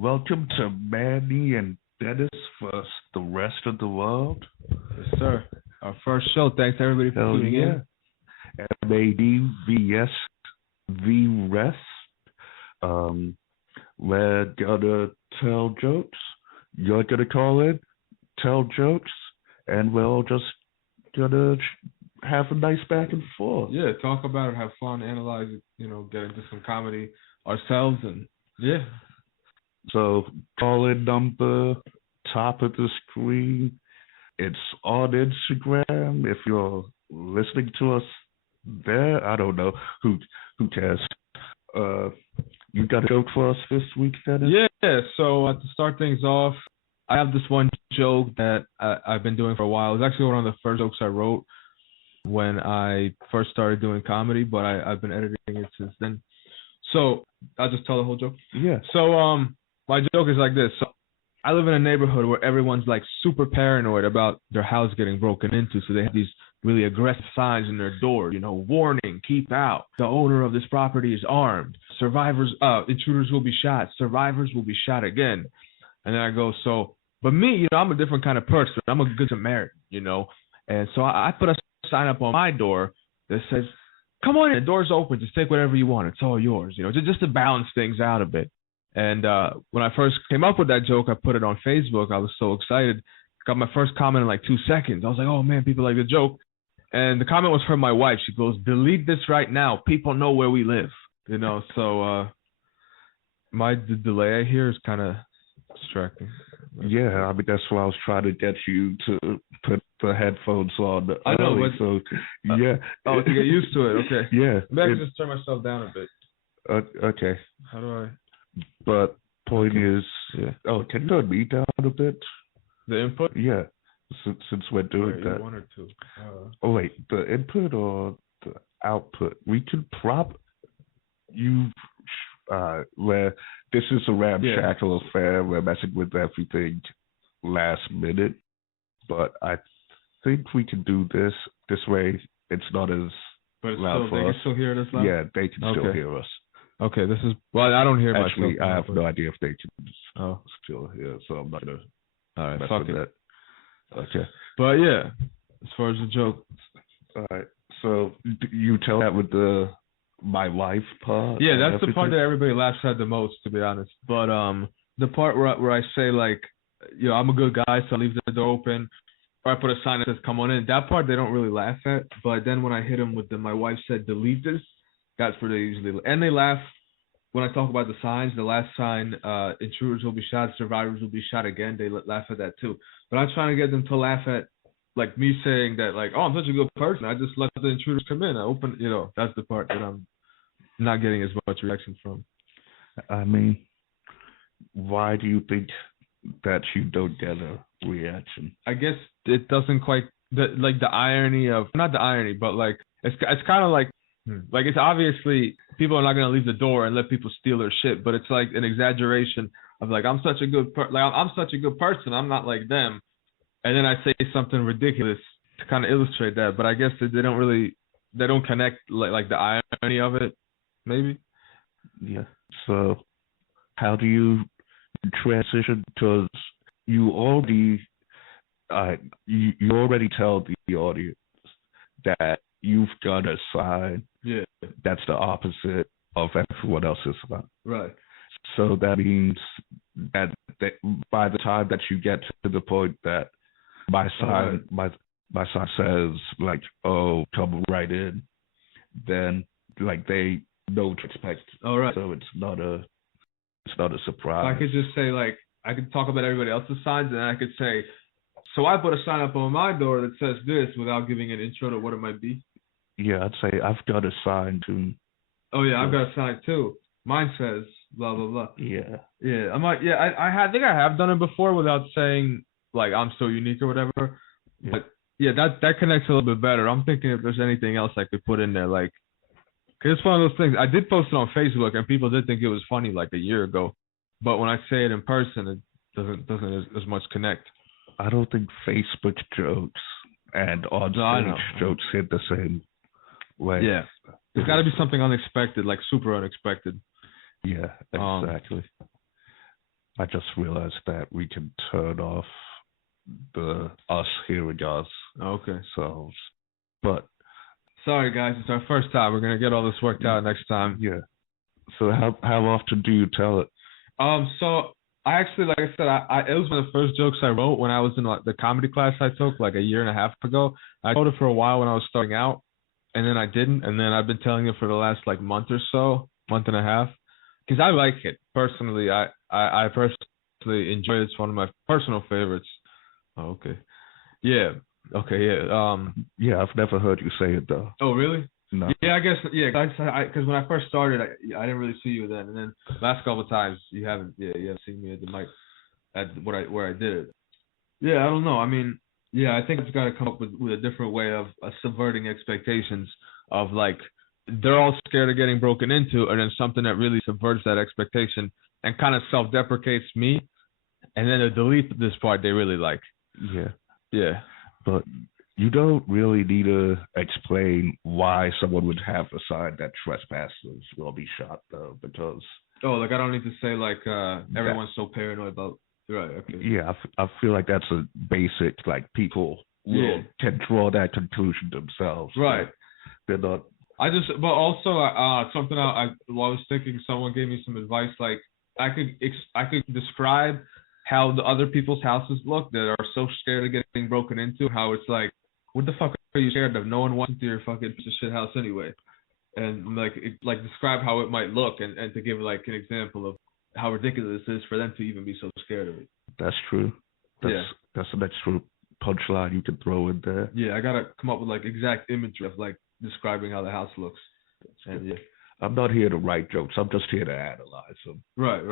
Welcome to Manny and Dennis for the rest of the world. Yes, sir. Our first show. Thanks everybody for tuning in. MADVS the rest. We're gonna tell jokes. You're gonna call in, tell jokes, and we're all just gonna have a nice back and forth. Yeah, talk about it, have fun, analyze it, get into some comedy ourselves, and yeah. So call in number top of the screen. It's on Instagram. If you're listening to us there, I don't know who cares. You got a joke for us this week, Dennis? Yeah. So to start things off, I have this one joke that I've been doing for a while. It's actually one of the first jokes I wrote when I first started doing comedy, but I've been editing it since then. So I'll just tell the whole joke. Yeah. So my joke is like this. So I live in a neighborhood where everyone's like super paranoid about their house getting broken into. So they have these really aggressive signs in their door, warning, keep out. The owner of this property is armed. Intruders will be shot. Survivors will be shot again. And then I go, but me, I'm a different kind of person. I'm a good Samaritan, And so I put a sign up on my door that says, come on in, the door's open. Just take whatever you want. It's all yours, just to balance things out a bit. And when I first came up with that joke, I put it on Facebook. I was so excited. Got my first comment in like 2 seconds. I was like, oh, man, people like the joke. And the comment was from my wife. She goes, delete this right now. People know where we live. So the delay here is kind of distracting. Yeah, I mean, that's why I was trying to get you to put the headphones on. I know, but so, yeah. To get used to it, okay. Yeah. Maybe I can just turn myself down a bit. Okay. How do I? But point is, yeah. Oh, can you turn me down a bit? The input? Yeah, since we're doing that. One or two. Oh wait, the input or the output? We can where this is a ramshackle affair. We're messing with everything last minute, but I think we can do this way. It's not as loud for us. They can still hear it as loud? Yeah, they can still hear us. Okay, I don't hear myself. Actually, I have no idea if they can still hear, so I'm not gonna mess with that. Okay. But yeah, as far as the joke. All right. So you tell that with my wife part? Yeah, that's the part that everybody laughs at the most, to be honest. But the part where I say like, I'm a good guy, so I leave the door open, or I put a sign that says "Come on in." That part they don't really laugh at. But then when I hit them with my wife said delete this. That's where they usually, and they laugh when I talk about the signs. The last sign, intruders will be shot, survivors will be shot again. They laugh at that too. But I'm trying to get them to laugh at like me saying that, like, oh, I'm such a good person. I just let the intruders come in. I open, that's the part that I'm not getting as much reaction from. I mean, why do you think that you don't get a reaction? I guess it doesn't quite the irony of, not the irony, but like it's kind of like. Like, it's obviously people are not going to leave the door and let people steal their shit, but it's like an exaggeration of like, I'm such a good I'm such a good person. I'm not like them. And then I say something ridiculous to kind of illustrate that. But I guess they don't connect like the irony of it, maybe. Yeah. So how do you transition? Because you already tell the audience that you've got a sign that's the opposite of everyone else's sign. Right. So that means that by the time that you get to the point that my sign says like, oh, come right in, then like they know what to expect. All right. So it's not a surprise. I could just say like, I could talk about everybody else's signs, and I could say, so I put a sign up on my door that says this without giving an intro to what it might be. Yeah, I'd say I've got a sign too. Oh yeah, I've got a sign too. Mine says blah blah blah. Yeah. Yeah, I'm like, I think I have done it before without saying like I'm so unique or whatever. Yeah. But yeah, that connects a little bit better. I'm thinking if there's anything else I could put in there, like, cause it's one of those things. I did post it on Facebook and people did think it was funny like a year ago, but when I say it in person, it doesn't as much connect. I don't think Facebook jokes and on-stage jokes hit the same way. Yeah. There's got to be something unexpected, like super unexpected. Yeah, exactly. I just realized that we can turn off the us hearing us. Okay. So, but sorry guys, it's our first time. We're gonna get all this worked out next time. Yeah. So how often do you tell it? So I actually, like I said, it was one of the first jokes I wrote when I was in the comedy class I took like a year and a half ago. I wrote it for a while when I was starting out, and then I didn't, and then I've been telling it for the last like month or so, month and a half, because I like it personally. I personally enjoy it. It's one of my personal favorites. Oh, okay. Yeah. Okay. Yeah. Yeah, I've never heard you say it though. Oh, really? No. Yeah, I guess. Yeah, because when I first started, I didn't really see you then, and then last couple of times you haven't. Yeah, you haven't seen me at the mic where I did it. Yeah, I don't know. I mean, yeah, I think it's got to come up with a different way of subverting expectations of like they're all scared of getting broken into, and then something that really subverts that expectation and kind of self-deprecates me, and then they delete this part they really like. Yeah. Yeah. But you don't really need to explain why someone would have a sign that trespassers will be shot, though, because... Oh, like I don't need to say, like, everyone's so paranoid about... Right, okay. Yeah, I feel like that's a basic, like, people can draw that conclusion themselves. Right. They're not... But also, something I was thinking, someone gave me some advice, like, I could describe how the other people's houses look that are so scared of getting broken into, how it's like, what the fuck are you scared of? No one wants into your fucking piece of shit house anyway. And like describe how it might look and to give like an example of how ridiculous it is for them to even be so scared of it. That's true. That's an extra punchline you can throw in there. Yeah, I gotta come up with like exact imagery of like describing how the house looks. And yeah. I'm not here to write jokes. I'm just here to analyze them. Right.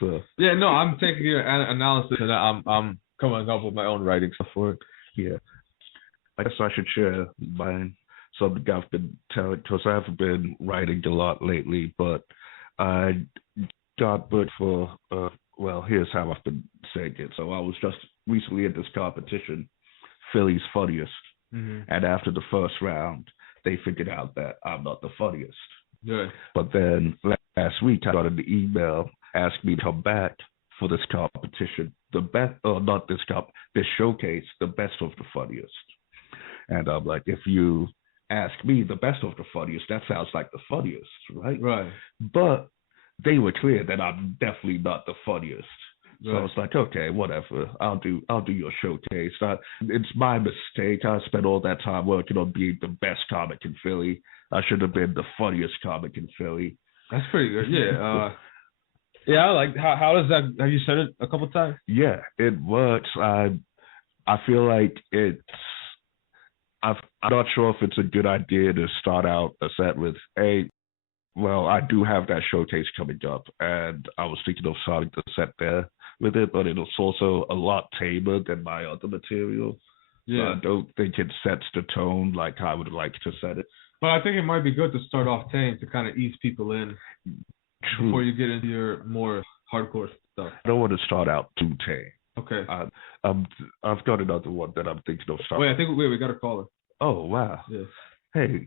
So. Yeah, no, I'm taking your analysis and I'm coming up with my own writing stuff for it. Yeah. I guess I should share mine. Something I've been telling, because I haven't been writing a lot lately, but I got booked for, well, here's how I've been saying it. So I was just recently at this competition, Philly's Funniest. Mm-hmm. And after the first round, they figured out that I'm not the funniest. Yeah. But then last week, I got an email asking me to come back for this competition. This showcase, the best of the funniest. And I'm like, if you ask me the best of the funniest, that sounds like the funniest, right? Right. But they were clear that I'm definitely not the funniest. So I was like, okay, whatever. I'll do your showcase. It's my mistake. I spent all that time working on being the best comic in Philly. I should have been the funniest comic in Philly. That's pretty good. Yeah. Yeah, I like how does that? Have you said it a couple times? Yeah, it works. I feel like it's. I'm not sure if it's a good idea to start out a set with, well, I do have that showcase coming up, and I was thinking of starting the set there with it, but it's also a lot tamer than my other material. Yeah. So I don't think it sets the tone like I would like to set it. But I think it might be good to start off tame to kind of ease people in. True. Before you get into your more hardcore stuff. I don't want to start out too tame. Okay. I've got another one that I'm thinking of starting. Wait, we got a caller. Oh, wow. Yeah. Hey,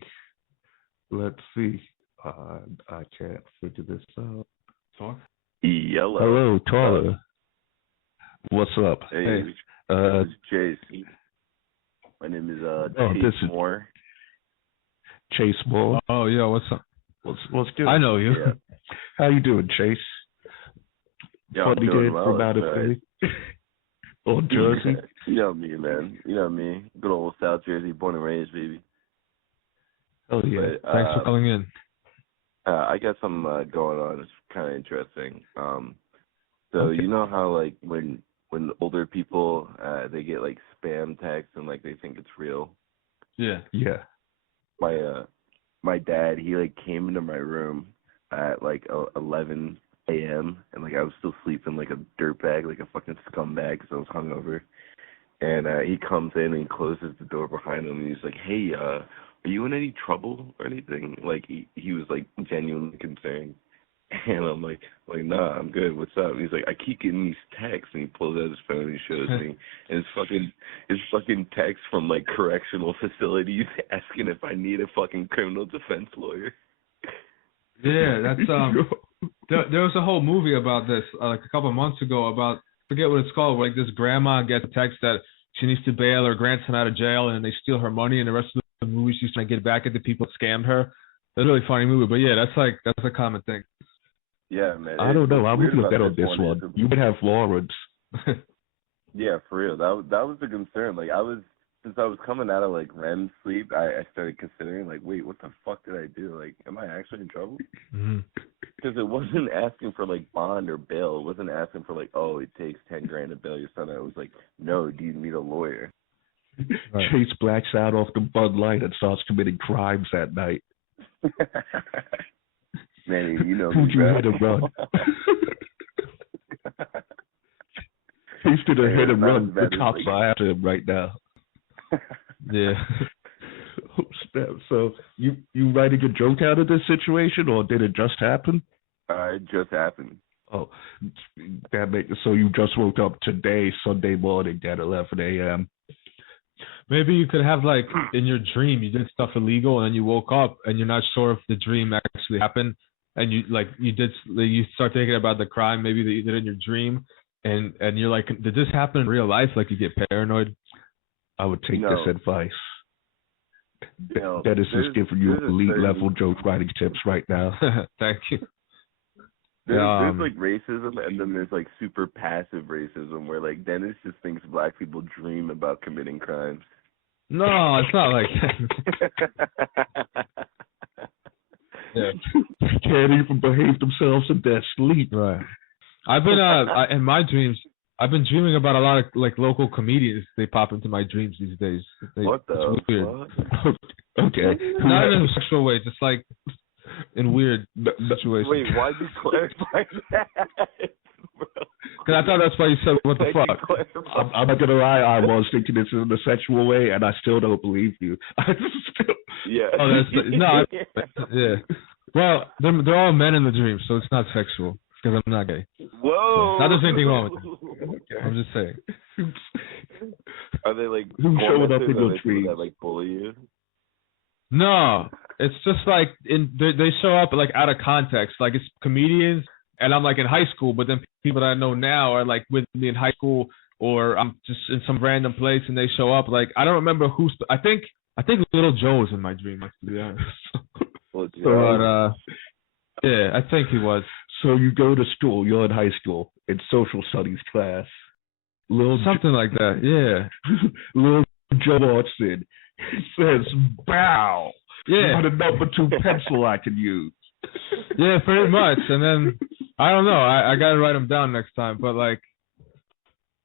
let's see. I can't figure this out. Talk? Yellow. Hello, caller. What's up? Hey, this is Chase. My name is Chase Moore. Chase Moore? Oh, yeah, what's up? What's good? I know you. Yeah. How you doing, Chase? Yeah, I'm doing well. From out of Philly? Or Jersey? You know me, man. You know me. Good old South Jersey, born and raised, baby. Oh, yeah. But, thanks for calling in. I got something going on. It's kind of interesting. Okay. You know how, like, when older people, they get, like, spam texts and, like, they think it's real? Yeah. Yeah. My dad, he, like, came into my room at, like, 11 a.m. and, like, I was still sleeping like a dirtbag, like a fucking scumbag because I was hungover. And he comes in and he closes the door behind him and he's like, hey, are you in any trouble or anything? Like, he was, like, genuinely concerned. And I'm like, nah, I'm good. What's up? And he's like, I keep getting these texts. And he pulls out his phone and he shows me. And it's fucking texts from, like, correctional facilities asking if I need a fucking criminal defense lawyer. Yeah, that's There was a whole movie about this like a couple of months ago about, forget what it's called, where like this grandma gets a text that she needs to bail her grandson out of jail, and they steal her money, and the rest of the movie she's trying to get back at the people that scammed her. It's a really funny movie, but yeah, that's a common thing. Yeah, man. I don't know. I'm looking at that on this one. You would have Lawrence. Yeah, for real. That was the concern. Like since I was coming out of like REM sleep, I started considering like, wait, what the fuck did I do? Like, am I actually in trouble? Because it wasn't asking for like bond or bail. It wasn't asking for like, oh, it takes $10,000 to bail your son. It was like, no, do you need a lawyer? Right. Chase blacks out off the Bud Light and starts committing crimes at night. Manny, you know Who'd you hit and run? He's gonna hit and run. The cops are after him right now. Yeah. So you writing a joke out of this situation, or did it just happen? It just happened. Oh, so you just woke up today, Sunday morning at 11 a.m. Maybe you could have like in your dream you did stuff illegal, and then you woke up and you're not sure if the dream actually happened, and you start thinking about the crime maybe that you did in your dream, and you're like, did this happen in real life? Like you get paranoid. I would take this advice. Dennis is giving you elite level joke writing tips right now. Thank you. There's like racism, and then there's like super passive racism where like Dennis just thinks black people dream about committing crimes. No, it's not like that. Yeah. Can't even behave themselves in their sleep. Right. I've been in my dreams, I've been dreaming about a lot of like local comedians. They pop into my dreams these days. What the fuck? Okay. Not in a sexual way, just like in weird situations. Wait, why'd you clarify that? Because I thought that's why you said, what the fuck? I'm not going to lie, I was thinking this in a sexual way, and I still don't believe you. Yeah. Oh, yeah. Well, they're all men in the dream, so it's not sexual, because I'm not gay. Whoa. Not there's anything wrong with it. Okay. I'm just saying. Are they like showing up in your dreams that like bully you? No, it's just like they show up like out of context. Like it's comedians, and I'm like in high school, but then people that I know now are like with me in high school, or I'm just in some random place and they show up. Like I don't remember who. I think Little Joe's in my dream. To be honest. But yeah, I think he was. So you go to school. You're in high school in social studies class. Something like that. Yeah. Little Joe walks in. He says, "Bow." Yeah. Got a number 2 pencil I can use. Yeah, pretty much. And then I don't know. I gotta write them down next time. But like,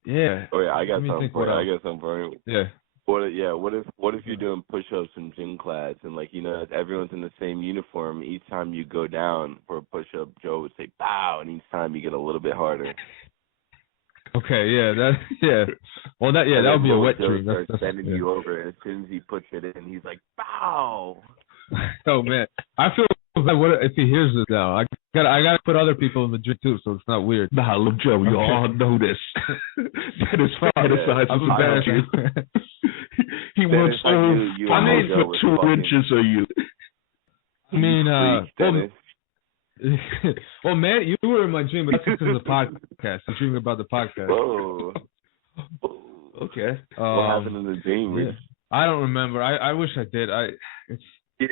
yeah. Oh yeah, I got something for you. Yeah. What if you're doing push-ups in gym class and like everyone's in the same uniform? Each time you go down for a push-up, Joe would say "bow," and each time you get a little bit harder. Okay, yeah. Well, that would be a wet dream. That's bending you over, and as soon as he puts it in, he's like, "Bow." Oh man, I feel bad. What if he hears this now? I gotta put other people in the dream too, so it's not weird. Nah, look, Joe, you all know this. That is fine. I'm embarrassed. He wants over 2 inches of you. I mean, well, man, you were in my dream, but that's in the podcast. I'm dreaming about the podcast. Whoa. Okay. What happened in the dream? Yeah. I don't remember. I wish I did. Yeah.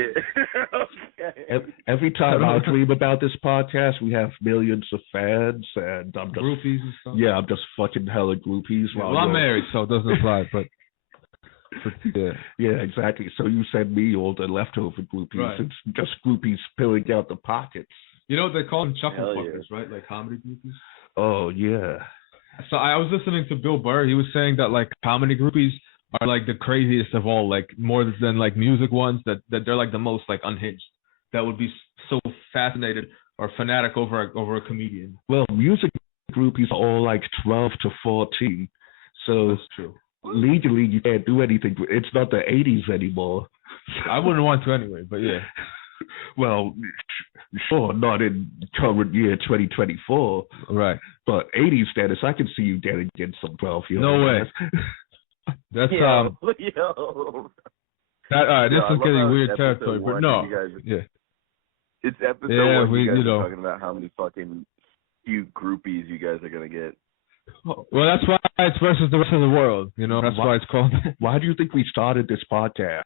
Okay. Every time I dream about this podcast, we have millions of fans, and I'm just groupies and stuff. Yeah, I'm just fucking hella groupies. Well, I'm married, so it doesn't apply. But yeah. Yeah, exactly. So you send me all the leftover groupies. Right. It's just groupies filling out the pockets. You know what they call them? Chuckle fuckers, right? Like comedy groupies. Oh yeah. So I was listening to Bill Burr. He was saying that like comedy groupies are like the craziest of all, like more than like music ones. That they're like the most like unhinged. That would be so fascinated or fanatic over a comedian. Well, music groupies are all like 12 to 14. So that's true. Legally, you can't do anything. It's not the 80s anymore. I wouldn't want to anyway, but yeah. Well, sure, not in current year 2024. Right. But 80s status, I can see you getting some 12-year-olds. No way. That's Yo. That this is getting weird territory, but no. Yeah. It's episode Yeah, one. You guys know. are talking about how many fucking cute groupies you guys are gonna get. Well, that's why it's versus the rest of the world. You know, that's why it's called. Why do you think we started this podcast?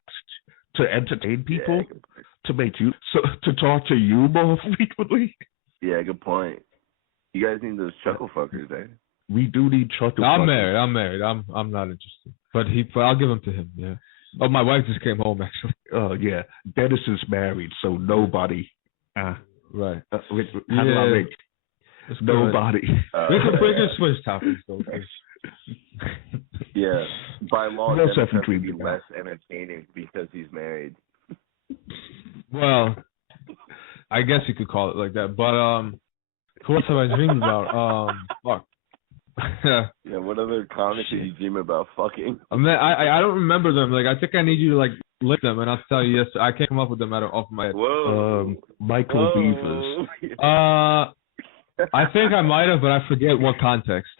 To entertain people? Yeah, to make you to talk to you more frequently? Yeah, good point. You guys need those chuckle fuckers, eh? We do need chuckle. I'm married. I'm not interested. But I'll give them to him. Yeah. Oh, my wife just came home actually. Oh yeah, Dennis is married, so nobody. Right. How do I make nobody? We can switch topics though. Yeah. By law, That's Dennis has to definitely be less entertaining because he's married. Well, I guess you could call it like that. But what have I dreamed about? Fuck. Yeah, what other comics did you dream about fucking? I don't remember them. Like, I think I need you to like list them, and I'll tell you. Yes, I can't come up with them off my head. Whoa. Michael Beavers. I think I might have, but I forget what context.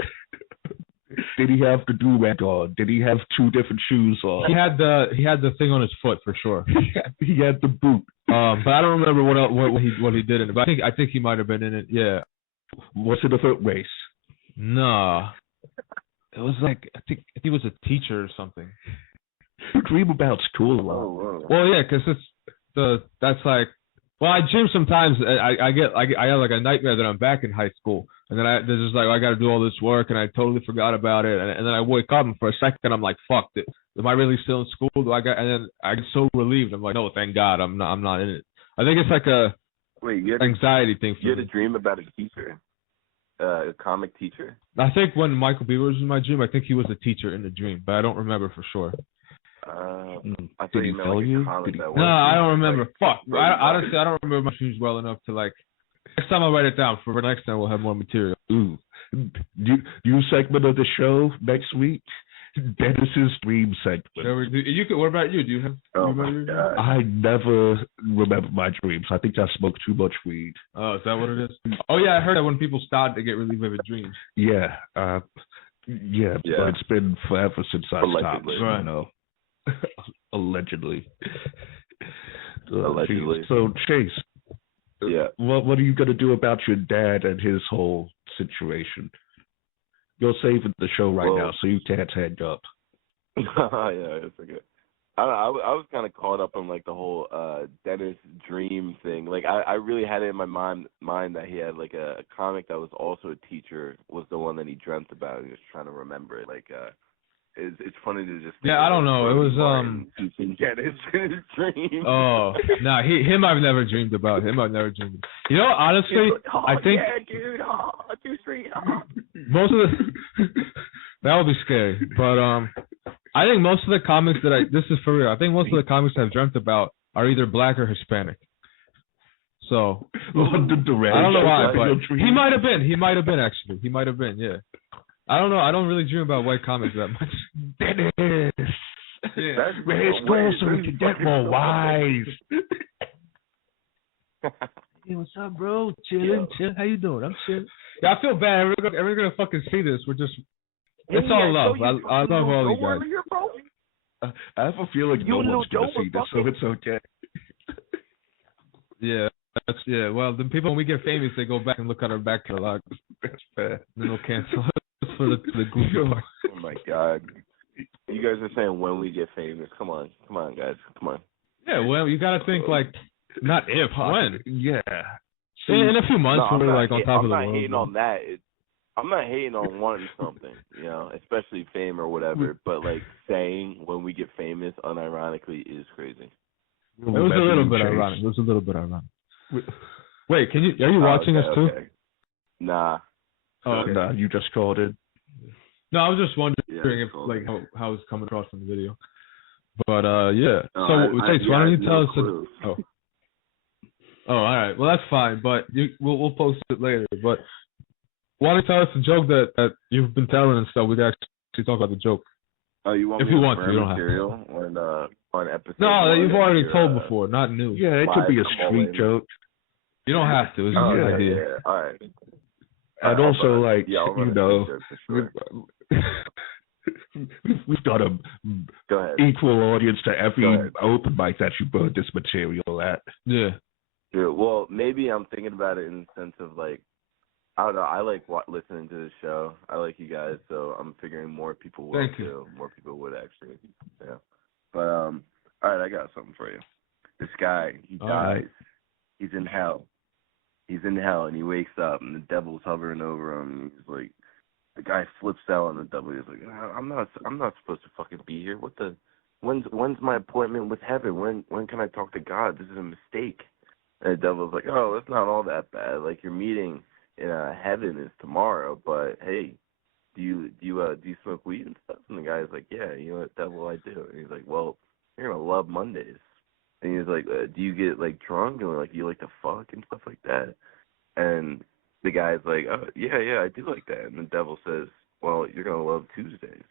Did he have the do-rag on? Did he have two different shoes on? He had the thing on his foot for sure. He had the boot. But I don't remember what he did in it. But I think he might have been in it. Yeah. Was it a foot race? No. It was like I think he was a teacher or something. You dream about school a lot. Oh, Well, yeah, because that's like. Well, I dream sometimes. I have like a nightmare that I'm back in high school, and then there's just like I got to do all this work, and I totally forgot about it, and then I wake up, and for a second I'm like, fuck it, am I really still in school? And then I get so relieved. I'm like, no, thank God, I'm not in it. I think it's like a anxiety thing for me. You had a dream about a teacher, a comic teacher. I think when Michael Beaver was in my dream, I think he was a teacher in the dream, but I don't remember for sure. I Did he tell you? No, I don't remember. Fuck. Honestly, I don't remember my dreams well enough to like. Next time I'll write it down. For next time, we'll have more material. Ooh, new segment of the show next week. Dennis's dream segment. What about you? Do you have? Oh my God. I never remember my dreams. I think I smoked too much weed. Oh, is that what it is? Oh yeah, I heard that when people start, they get really vivid dreams. Yeah, but it's been forever since I stopped. Right. You know. Allegedly. Allegedly. So Chase, yeah, what are you gonna do about your dad and his whole situation? You're saving the show right now, so you can't hang up. Yeah, it's okay. I was kind of caught up in like the whole Dennis dream thing. Like I really had it in my mind that he had like a comic that was also a teacher was the one that he dreamt about. He was trying to remember it. Like it's funny to just I don't know. It was Dennis in his dream. Oh no, him I've never dreamed about. You know, honestly, I think dude, most of the that would be scary. But I think most of the comics this is for real. I think most of the comics I've dreamt about are either black or Hispanic. So I don't know why, but he might have been. Actually. He might have been. Yeah. I don't know. I don't really dream about white comics that much. Dennis! Yeah. Raise goals so we can get more wives. Hey, what's up, bro? Chill. How you doing? I'm chill. Yeah, I feel bad. Everyone's gonna fucking see this. It's all love. I love all you guys. I have a feeling no one's gonna see this, so it's okay. Yeah. Well, the people when we get famous, they go back and look at our back catalog. That's fair. Then they'll cancel us for the goofy part. Oh my God! You guys are saying when we get famous. Come on, guys, come on. Yeah, well, you gotta think like not if, when. Yeah. In a few months, when we're like on top of the world. I'm not hating on that. I'm not hating on wanting something, you know, especially fame or whatever. But like saying when we get famous, unironically, is crazy. It was a little bit ironic. Wait, are you watching us too? Okay. Nah. Oh, okay. Nah, you just called it. No, I was just wondering if like how it's coming across from the video. But yeah. Chase, why don't you tell us? Oh, all right. Well, that's fine. But we'll post it later. But why don't you tell us the joke that you've been telling and stuff? We can actually talk about the joke. Oh, you want if me you to want to, you don't material have to. on episode? No, that you've already told before, not new. Yeah, it could be a street joke. You don't have to. It's just an idea. Yeah. All right. And also, like, you know, we've got a equal audience to every open mic that you put this material at. Yeah. True. Well, maybe I'm thinking about it in the sense of like, I don't know. I like listening to the show. I like you guys, so I'm figuring more people will too. More people would actually. Yeah. But all right, I got something for you. This guy, he dies. Right. He's in hell. He's in hell, and he wakes up, and the devil's hovering over him. He's like, the guy flips out on the devil. He's like, I'm not supposed to fucking be here. What the? When's my appointment with heaven? When can I talk to God? This is a mistake. And the devil's like, oh, it's not all that bad. Like your meeting in heaven is tomorrow, but hey, do you smoke weed and stuff? And the guy's like, yeah, you know what, devil, I do. And he's like, well, you're gonna love Mondays. And he's like, do you get like drunk and like you like to fuck and stuff like that? And the guy's like, oh yeah, I do like that. And the devil says, well, you're gonna love Tuesdays.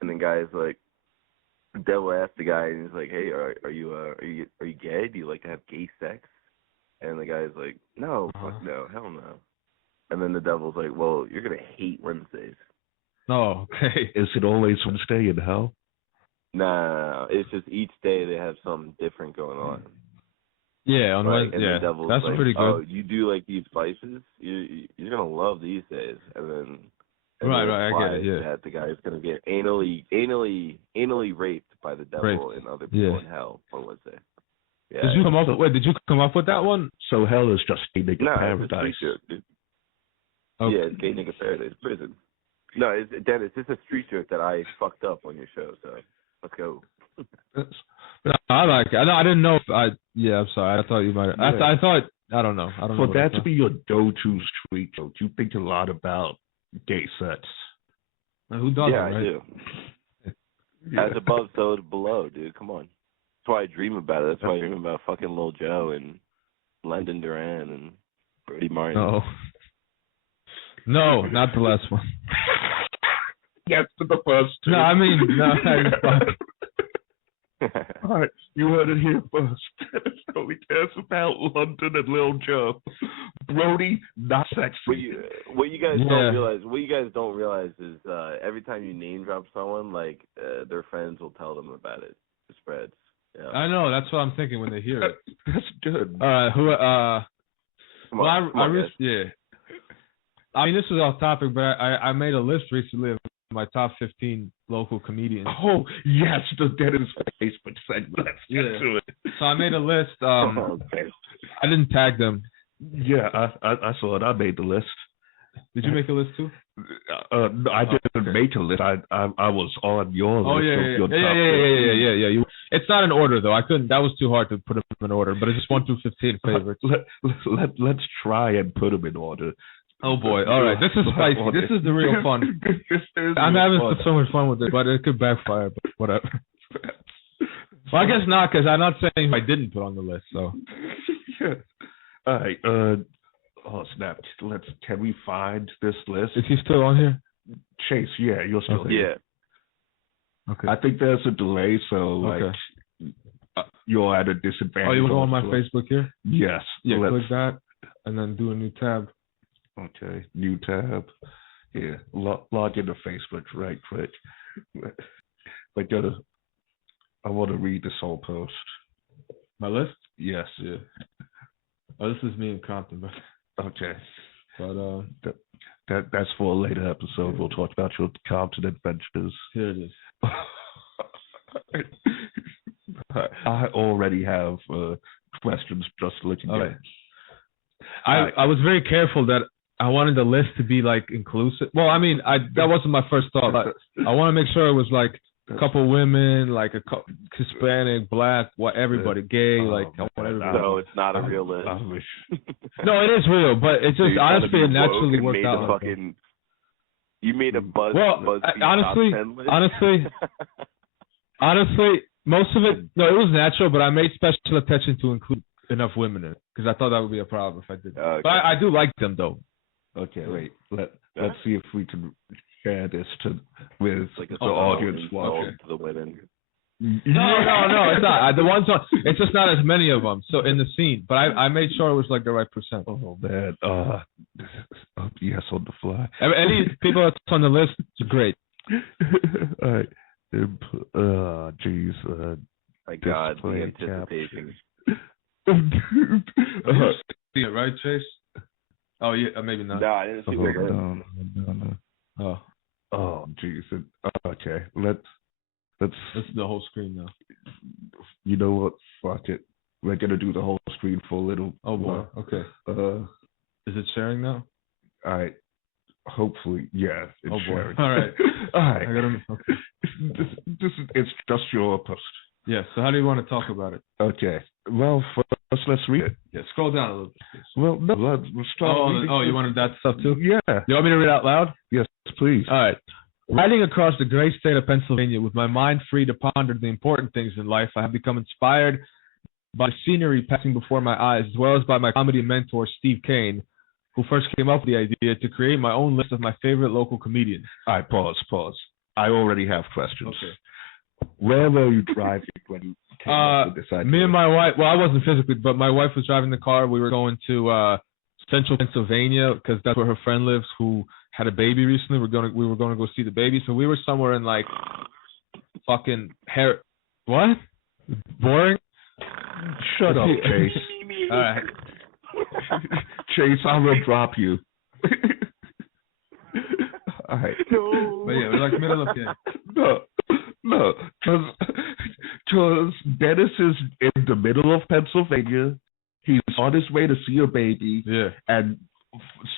And the guy's like, the devil asked the guy, and he's like, hey, are you gay? Do you like to have gay sex? And the guy's like, no, fuck no, hell no. And then the devil's like, well, you're going to hate Wednesdays. Oh, okay. Is it always Wednesday in hell? No. It's just each day they have something different going on. Yeah, on Wednesday. Yeah, that's like, pretty good. Oh, you do like these spices? You're going to love these days. And then... Right, I get it, yeah. That the guy's going to get anally raped by the devil and other people in hell on Wednesday. Yeah. Did you come up with that one? So hell is just gay nigga paradise. It's okay. Yeah, it's gay nigga paradise prison. No, Dennis, it's a street joke that I fucked up on your show. So let's go. No, I like it. I didn't know if I'm sorry. I thought you might. Yeah. I thought. I don't know. For that to be your go-to street joke, you think a lot about gay sex. Who doesn't? Yeah, right? I do. Yeah. As above, so below, dude. Come on. That's why I dream about it. That's why I dream about fucking Lil Joe and Lyndon Duran and Brody Martin. No, not the last one. Yes, to the first two. No, I mean, no. All right, you heard it here first. So we cares about London and Lil Joe. Brody, not sexy. What you guys don't realize is every time you name drop someone, like their friends will tell them about it. It spreads. Yeah. I know. That's what I'm thinking when they hear it. That's good. Yeah. I mean, this is off topic, but I made a list recently of my top 15 local comedians. Oh, yes, the Dennis Facebook segment. Let's get to it. So I made a list. I didn't tag them. Yeah, I saw it. I made the list. Did you make a list too? No, I didn't make a list. I was on your list. Yeah. It's not in order though. I couldn't. That was too hard to put them in order. But it's just 1 through 15 favorites. Let's try and put them in order. Oh boy! All right, this is spicy. This is the real fun. I'm having so much fun with it, but it could backfire. But whatever. Well, I guess not, because I'm not saying I didn't put on the list. So. Yeah. All right. Oh snap! Can we find this list? Is he still on here? Chase, yeah, you're still here. Yeah. Okay. I think there's a delay, so you're at a disadvantage. Oh, you want to go on my Facebook here? Yes. Yeah. Click that, and then do a new tab. Okay, new tab. Yeah, log into Facebook right quick. I want to read this whole post. My list? Yes. Yeah. Oh, this is me in Compton, but okay. But that's for a later episode. Yeah. We'll talk about your Compton adventures. Here it is. I already have questions just looking at it. I was very careful that I wanted the list to be like inclusive. Well, I mean, that wasn't my first thought. I want to make sure it was like a couple women, like a Hispanic, Black, everybody, gay, like I want everybody. No, it's not a real list. No, it is real, but it just honestly it naturally worked out. You made a buzz. Well, honestly, most of it. No, it was natural, but I made special attention to include enough women in it because I thought that would be a problem if I did. Okay. But I do like them though. Okay, wait. Let's see if we can share this with the audience. To the women. No, it's not. The ones on. It's just not as many of them. So in the scene, but I made sure it was like the right percent. Oh man. Yes, on the fly. Any people that's on the list, it's great. All right. Jeez. My God, the anticipation. You see it, right, Chase? Oh yeah, maybe not. No, I didn't see that. No. Oh, jeez. Okay, let's. This is the whole screen now. You know what? Fuck it. We're gonna do the whole screen for a little. Oh boy. Okay. Is it sharing now? All right. Hopefully, yeah. It's oh boy. sharing. All right. All right. Okay. This is. It's just your post. Yeah. So how do you want to talk about it? Okay. Well, first let's read it. Yeah. Scroll down a little bit, please. Well, no. Let's start. You wanted that stuff too? Yeah. You want me to read out loud? Yes, please. All right. Riding across the great state of Pennsylvania with my mind free to ponder the important things in life, I have become inspired by the scenery passing before my eyes, as well as by my comedy mentor, Steve Kane, who first came up with the idea to create my own list of my favorite local comedians. All right, pause. I already have questions. Okay. Where were you driving when you came up with this idea? Me and my wife, well, I wasn't physically, but my wife was driving the car. We were going to central Pennsylvania because that's where her friend lives who had a baby recently. We were going to go see the baby. So we were somewhere in like fucking what? Boring? Shut up, Chase. All right. Chase, I'm gonna drop you. All right. No. But yeah, we're like middle of game. No, because Dennis is in the middle of Pennsylvania. He's on his way to see a baby. Yeah. And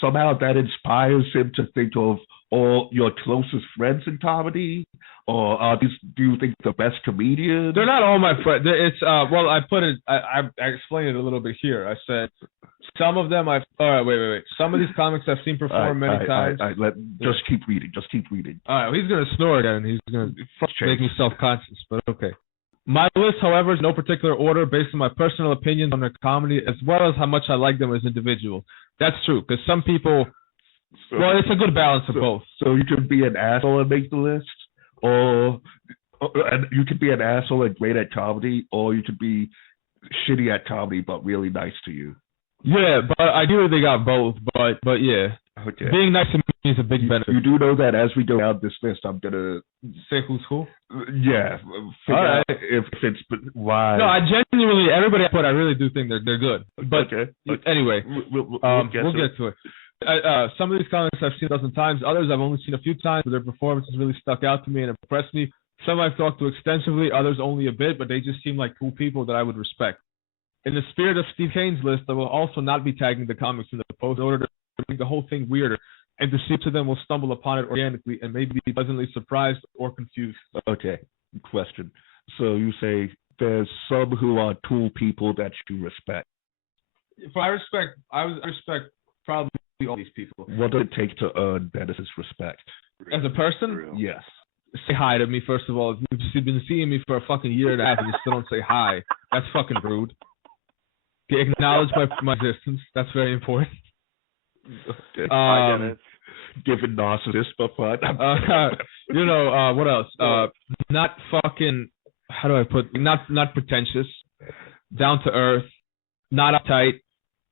somehow that inspires him to think of all your closest friends in comedy. Or do you think the best comedians? They're not all my friends. It's well, I put it. I explained it a little bit here. I said some of them I've. All right, wait. Some of these comics I've seen perform many times. Just keep reading. All right, well, he's gonna snore again. He's gonna make me self-conscious. But okay. My list, however, is no particular order based on my personal opinions on their comedy, as well as how much I like them as individuals. That's true, because some people. Well, it's a good balance of both. So you could be an asshole and make the list. Or and you could be an asshole and great at comedy, or you could be shitty at comedy but really nice to you. Yeah, but ideally they got both. But yeah, okay. Being nice to me is a big benefit. You do know that as we go down this list, I'm gonna say who's who. Yeah, figure out if it's why. No, I genuinely everybody I put, I really do think they're good. But anyway, we'll get to it. Some of these comics I've seen a dozen times. Others I've only seen a few times, but their performances really stuck out to me and impressed me. Some I've talked to extensively, others only a bit, but they just seem like cool people that I would respect. In the spirit of Steve Kane's list, I will also not be tagging the comics in the post in order to make the whole thing weirder and to see if them will stumble upon it organically and maybe be pleasantly surprised or confused. Okay, question. So you say there's some who are cool people that you respect. I respect probably all these people. What does it take to earn Dennis's respect? As a person? Yes. Say hi to me, first of all. If you've been seeing me for a fucking year and a half and you still don't say hi, that's fucking rude. Acknowledge my existence. That's very important. Okay. Giving narcissists for fun. What else? Not fucking, how do I put, not pretentious, down to earth, not uptight,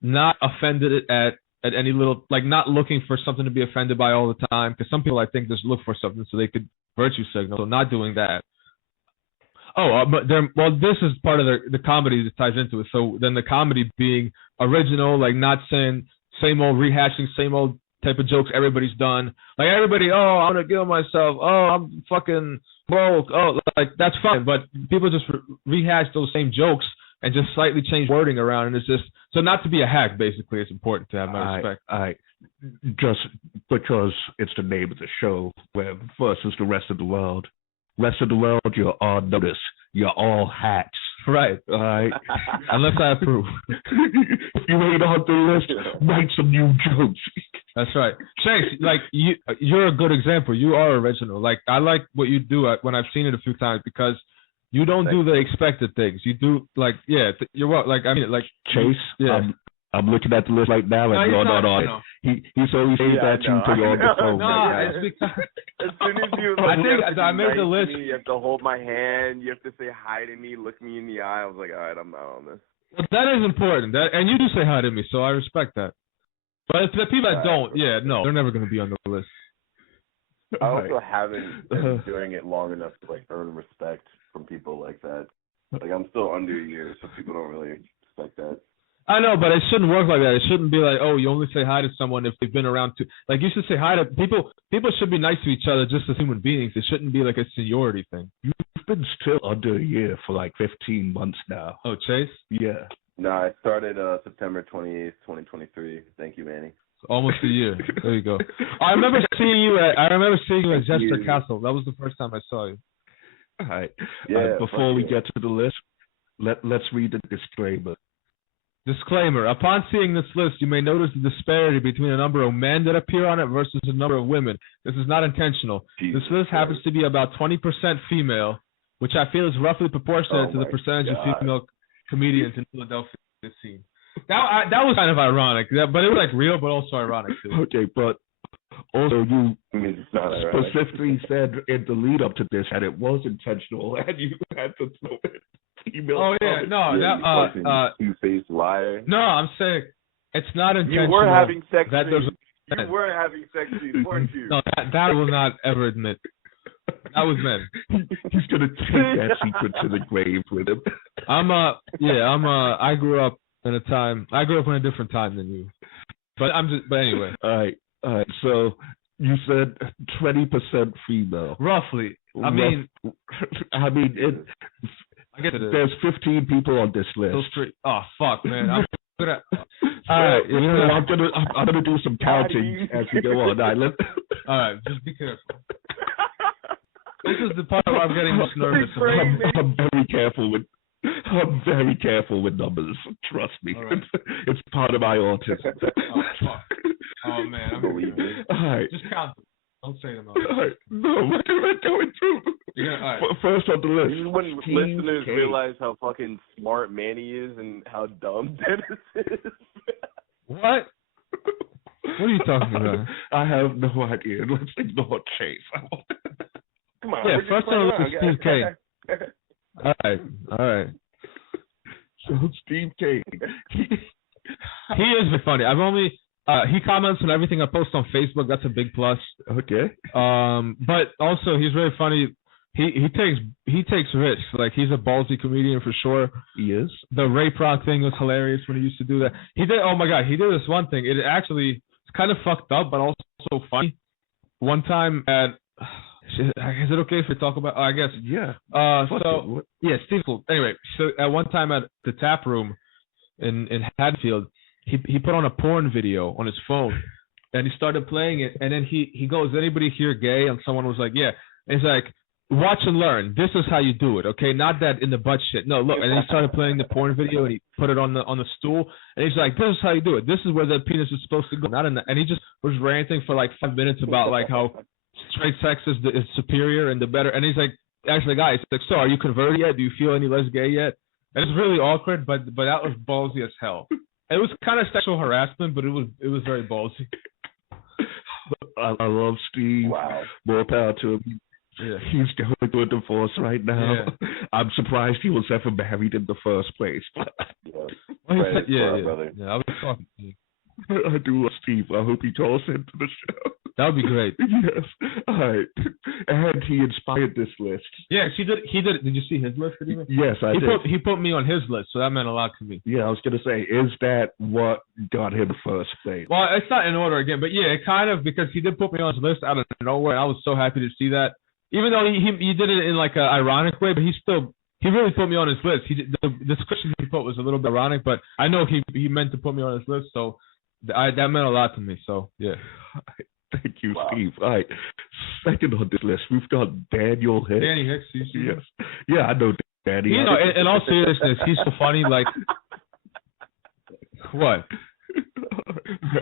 not offended at any little, like not looking for something to be offended by all the time. Because some people, I think, just look for something so they could virtue signal. So not doing that. This is part of the comedy that ties into it. So then the comedy being original, like not saying same old rehashing, same old type of jokes everybody's done. Like everybody, I'm gonna kill myself. I'm fucking broke. Like that's fine. But people just rehash those same jokes and just slightly change wording around, and it's just so not to be a hack. Basically, it's important to have my respect. Just because it's the name of the show, where versus the rest of the world. Rest of the world, you're on notice. You're all hacks. Right. All right. Unless I approve. If you ain't on the list, write some new jokes. That's right. Chase, like you're a good example. You are original. Like I like what you do when I've seen it a few times because you don't do the expected things. You do like you're what like I mean like Chase. Yeah. I'm looking at the list right now and no. He's always saying that you put on the phone. No, it's because as soon as you I made the list. You have to hold my hand. You have to say hi to me, look me in the eye. I was like, all right, I'm not on this. Well, that is important. And you do say hi to me, so I respect that. But it's the people that don't, they're never going to be on the list. I also haven't been doing it long enough to like earn respect from people like that. Like I'm still under a year, so people don't really respect that. I know, but it shouldn't work like that. It shouldn't be like, oh, you only say hi to someone if they've been around too. Like, you should say hi to people. People should be nice to each other just as human beings. It shouldn't be like a seniority thing. You've been still under a year for like 15 months now. Oh, Chase? Yeah. No, I started September 28th, 2023. Thank you, Manny. Almost a year. There you go. I remember seeing you at Jester Castle. That was the first time I saw you. All right. Yeah. Before we get to the list, let's read the disclaimer. Disclaimer. Upon seeing this list, you may notice the disparity between the number of men that appear on it versus the number of women. This is not intentional. Jesus this list happens to be about 20% female, which I feel is roughly proportionate to the percentage of female comedians in Philadelphia scene. That was kind of ironic, but it was like real, but also ironic too. Okay, but also you specifically ironic. said in the lead up to this that it was intentional and you had to throw it. Oh yeah, no, two-faced liar. No, I'm saying it's not intentional. You were having sex. You were having sex, weren't you? No, that I will not ever admit. That was men. He's gonna take that secret to the grave with him. I grew up in a different time than you. But anyway. All right. So you said 20% female. Roughly. I mean, I guess there's 15 people on this list. Oh fuck, man! I'm gonna. All right, I'm gonna do some counting as we go on. All right, just be careful. This is the part where I'm getting most nervous. I'm very careful with numbers. Trust me, right. It's part of my autism. Oh fuck! Oh man, I believe it. All right, just count them. Don't say them all. All right. No, we're going through. Right. First on the list. This is when listeners realize how fucking smart Manny is and how dumb Dennis is. What? What are you talking about? I have no idea. Let's ignore Chase. Come on. Yeah, first on the list is Steve K. All right. So Steve K. He is funny. He comments on everything I post on Facebook. That's a big plus. Okay. But also he's very funny. He takes risks. Like, he's a ballsy comedian for sure. He is. The rape rock thing was hilarious when he used to do that. He did. Oh my god, he did this one thing. It's kind of fucked up, but also funny. One time at. Is it okay if we talk about? I guess. Yeah. Steve. Anyway, so at one time at the tap room in Haddonfield, he put on a porn video on his phone, and he started playing it. And then he goes, "Anybody here gay?" And someone was like, "Yeah." And he's like, "Watch and learn. This is how you do it, okay? Not that in the butt shit. No, look." And then he started playing the porn video, and he put it on the stool, and he's like, "This is how you do it. This is where the penis is supposed to go." Not in the, and he just was ranting for like 5 minutes about like how straight sex is superior and the better. And he's like, actually, guys, like, so are you converted yet? Do you feel any less gay yet? And it's really awkward, but that was ballsy as hell. It was kind of sexual harassment, but it was very ballsy. I love Steve. Wow. More power to him. Yeah. He's going through a divorce right now. Yeah. I'm surprised he was ever married in the first place. I was talking to you. I do love Steve. I hope he calls into the show. That would be great. Yes. All right. And he inspired this list. Yeah, he did. Did you see his list? Yes, I did. He put me on his list, so that meant a lot to me. Yeah, I was going to say, is that what got him first place? Well, it's not in order again, but yeah, it kind of, because he did put me on his list out of nowhere, and I was so happy to see that. Even though he did it in like an ironic way, but he really put me on his list. The description he put was a little bit ironic, but I know he meant to put me on his list, so that meant a lot to me. So yeah. Thank you, wow. Steve. All right. Second on this list, we've got Daniel Hicks. Danny Hicks. Yes. Yeah, I know Danny. You know, in all seriousness, he's so funny. Like, what?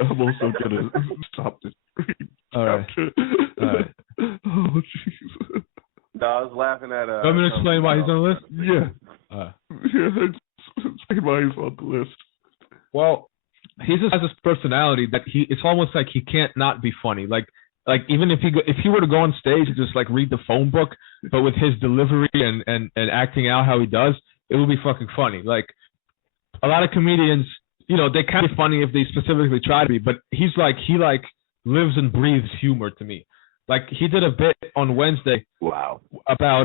I'm also going to stop this. All right. Oh, jeez. No, I was laughing at... Want me to explain why he's on the list? Yeah. Explain why he's on the list. Well, he just has this personality that it's almost like he can't not be funny. Like even if he were to go on stage and just like read the phone book, but with his delivery and acting out how he does, it would be fucking funny. Like, a lot of comedians, you know, they can be funny if they specifically try to be, but he lives and breathes humor to me. Like, he did a bit on Wednesday. Wow. About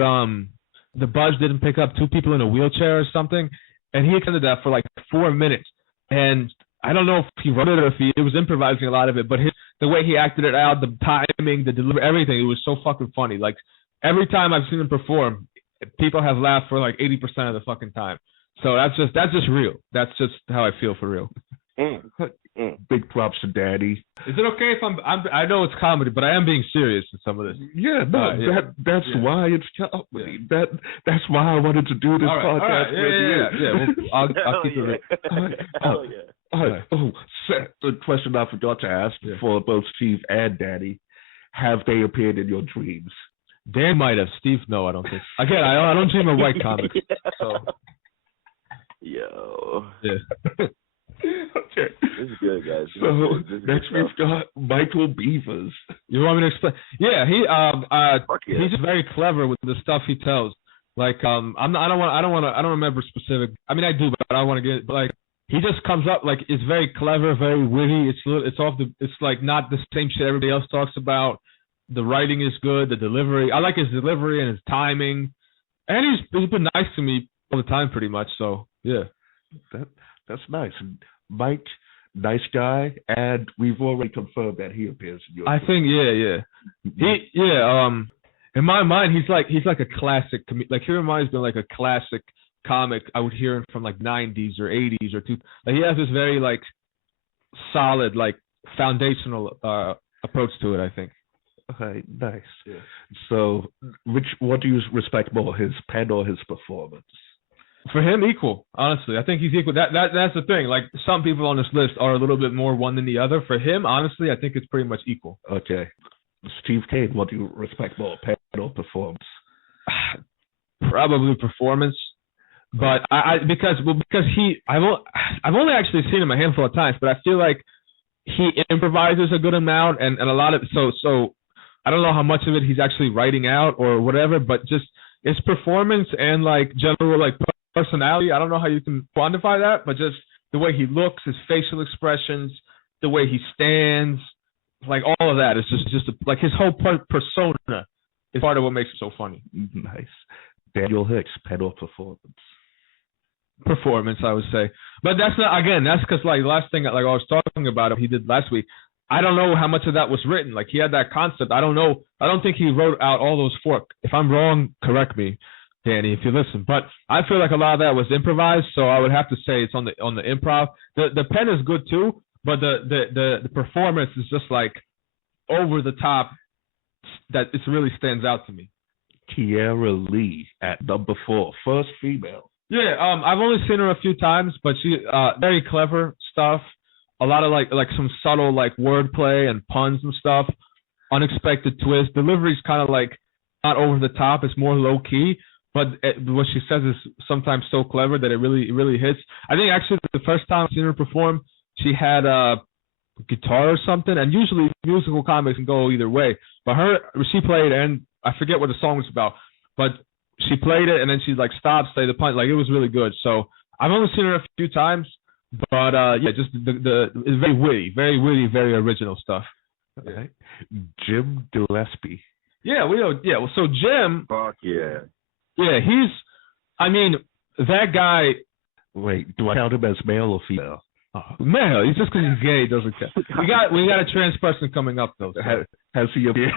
the buzz didn't pick up 2 people in a wheelchair or something. and he extended that for like 4 minutes. And I don't know if he wrote it or if he was improvising a lot of it, but the way he acted it out, the timing, the delivery, everything, it was so fucking funny. Like every time I've seen him perform, people have laughed for like 80% of the fucking time. So that's just real. That's just how I feel for real. Big props to Daddy. Is it okay if I know it's comedy, but I am being serious in some of this. Yeah, no, that's why it's comedy. That's why I wanted to do this podcast with you. Yeah. Well, I'll keep it real. Hell yeah. All right. Oh, the question I forgot to ask for both Steve and Daddy: have they appeared in your dreams? Dan might have. Steve, no, I don't think. Again, I don't dream of white comics. So. Yo. Yeah. Okay. This is good, guys. Next we've got Michael Beavers. You want me to explain? Yeah, he's just very clever with the stuff he tells. Like I don't remember specific. I mean I do, but I don't want to get. But like he just comes up like it's very clever, very witty. It's like not the same shit everybody else talks about. The writing is good. The delivery. I like his delivery and his timing. And he's been nice to me all the time, pretty much. So yeah. That's nice. Mike, nice guy, and we've already confirmed that he appears in your I think, in my mind, he's like a classic. Like he reminds me of like a classic comic I would hear from like 90s or 80s or two. Like he has this very like solid, like foundational approach to it. I think. Okay, nice. Yeah. So, what do you respect more, his pen or his performance? For him, equal. Honestly, I think he's equal. That's the thing. Like some people on this list are a little bit more one than the other. For him, honestly, I think it's pretty much equal. Okay, Steve Kane, what do you respect more, pen or performance? Probably performance, but because I've only actually seen him a handful of times, but I feel like he improvises a good amount and a lot of so I don't know how much of it he's actually writing out or whatever, but just his performance and like general like personality. I don't know how you can quantify that, but just the way he looks, his facial expressions, the way he stands, like all of that is just like his whole persona is part of what makes it so funny. Nice. Daniel Hicks, pen or performance? Performance, I would say, but that's not. Again, that's because like the last thing like I was talking about he did last week. I don't know how much of that was written. Like he had that concept. I don't know. I don't think he wrote out all those four. If I'm wrong, correct me, Danny, if you listen. But I feel like a lot of that was improvised, so I would have to say it's on the improv. The pen is good too, but the performance is just like over the top. That it really stands out to me. Kiera Lee at number 4, first female. Yeah, I've only seen her a few times, but she very clever stuff. A lot of like some subtle like wordplay and puns and stuff. Unexpected twist. Delivery's kind of like not over the top. It's more low key, but what she says is sometimes so clever that it really hits. I think actually the first time I've seen her perform, she had a guitar or something. And usually musical comics can go either way, but she played, and I forget what the song was about, but she played it and then she like stopped, say the punch. Like it was really good. So I've only seen her a few times. But just it's very witty, very original stuff. Okay. Jim Gillespie. Yeah, we know. Yeah, well, so Jim. Fuck yeah. Yeah, I mean, that guy. Wait, do I count him as male or female? Male. He's just because he's gay doesn't count. We got a trans person coming up though. So. Has he appeared?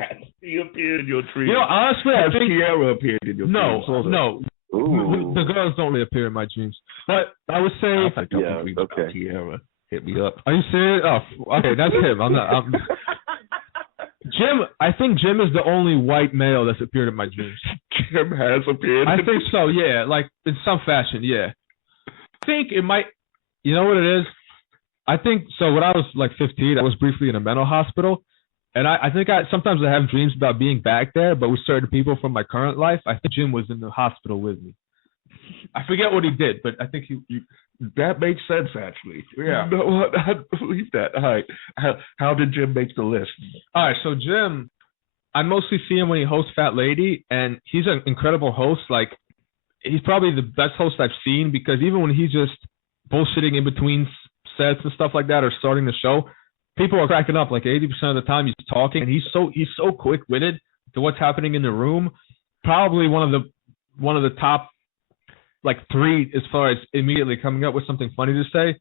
Has he appeared in your dreams? You know, honestly, I think Kiera appeared in your dreams? No. Ooh. The girls don't really appear in my dreams, but I would say, okay. Kiera, hit me up. Are you serious? Oh, okay, that's him. I'm not. Jim. I think Jim is the only white male that's appeared in my dreams. Jim has appeared. I think so. Yeah, like in some fashion. Yeah. I think it might. You know what it is? I think so. When I was like 15, I was briefly in a mental hospital. And I think sometimes I have dreams about being back there, but with certain people from my current life. I think Jim was in the hospital with me. I forget what he did, but I think he that makes sense, actually. Yeah. You know what? I believe that. All right. How did Jim make the list? All right, so Jim, I mostly see him when he hosts Fat Lady, and he's an incredible host. Like, he's probably the best host I've seen, because even when he's just bullshitting in between sets and stuff like that, or starting the show, people are cracking up. Like 80% of the time he's talking, and he's so quick-witted to what's happening in the room. Probably one of the top like three as far as immediately coming up with something funny to say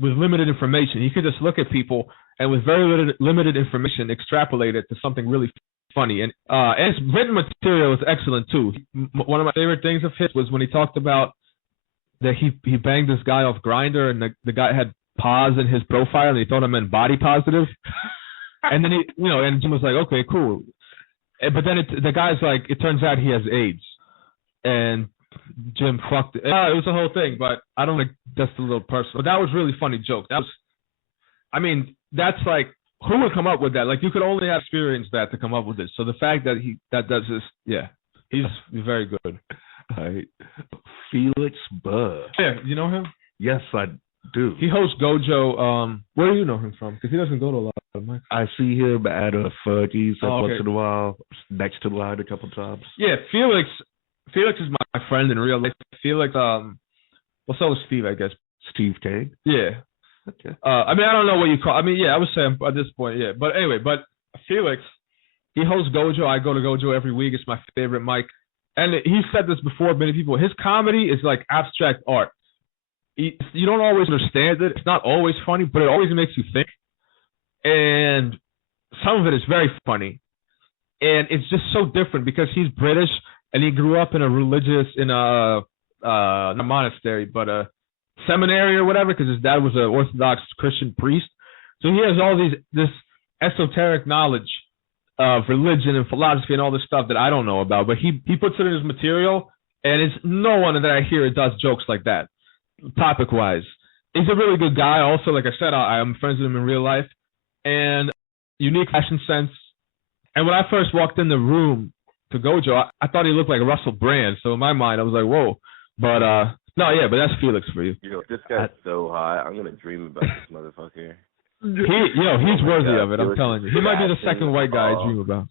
with limited information. He could just look at people and with very limited information extrapolate it to something really funny. And his written material is excellent too. One of my favorite things of his was when he talked about that he banged this guy off Grindr, and the guy had pause in his profile, and he thought it meant body positive. And then and Jim was like, okay, cool. But then the guy's like, it turns out he has AIDS, and Jim fucked it. It was a whole thing, but I don't think that's a little personal. But that was really funny joke. That's like, who would come up with that? Like, you could only have experienced that to come up with it. So the fact that that does this, yeah, he's very good. All right. Felix Burr. Yeah, you know him? Yes, I do. He hosts Gojo. Where do you know him from? Because he doesn't go to a lot of mics. I see him at Fergie's once in a while, next to the line a couple times. Yeah, Felix is my friend in real life. Felix, well, so is Steve, I guess. Steve Kane? Yeah. Okay. I don't know what you call. I would say at this point, yeah. But anyway, Felix, he hosts Gojo. I go to Gojo every week. It's my favorite mic. And he said this before, many people. His comedy is like abstract art. You don't always understand it. It's not always funny, but it always makes you think. And some of it is very funny. And it's just so different because he's British and he grew up in a not a monastery, but a seminary or whatever, because his dad was an Orthodox Christian priest. So he has all this esoteric knowledge of religion and philosophy and all this stuff that I don't know about, but he puts it in his material, and it's no one that I hear does jokes like that, topic-wise. He's a really good guy. Also, like I said, I'm friends with him in real life, and unique fashion sense. And when I first walked in the room to Gojo, I thought he looked like Russell Brand, so in my mind, I was like, whoa. But, no, yeah, but that's Felix for you. Yo, this guy's so hot. I'm going to dream about this motherfucker. He's worthy of it. I'm telling you. He might be the second white guy I dream about.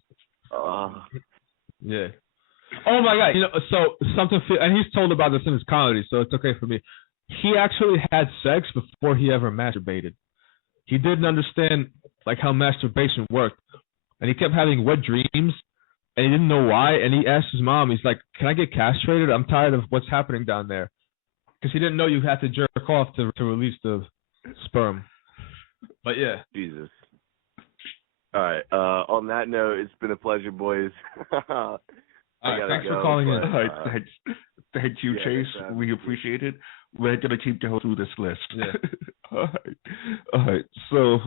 Yeah. Oh my God. So something, and he's told about this in his comedy, so it's okay for me. He actually had sex before he ever masturbated. He didn't understand like how masturbation worked, and he kept having wet dreams, and he didn't know why. And he asked his mom, he's like, "Can I get castrated? I'm tired of what's happening down there," because he didn't know you had to jerk off to release the sperm. But yeah. Jesus. All right. On that note, it's been a pleasure, boys. All right, thanks for calling in. All right, thank you, Chase. We appreciate it. We're gonna keep going through this list. Yeah. All right. So,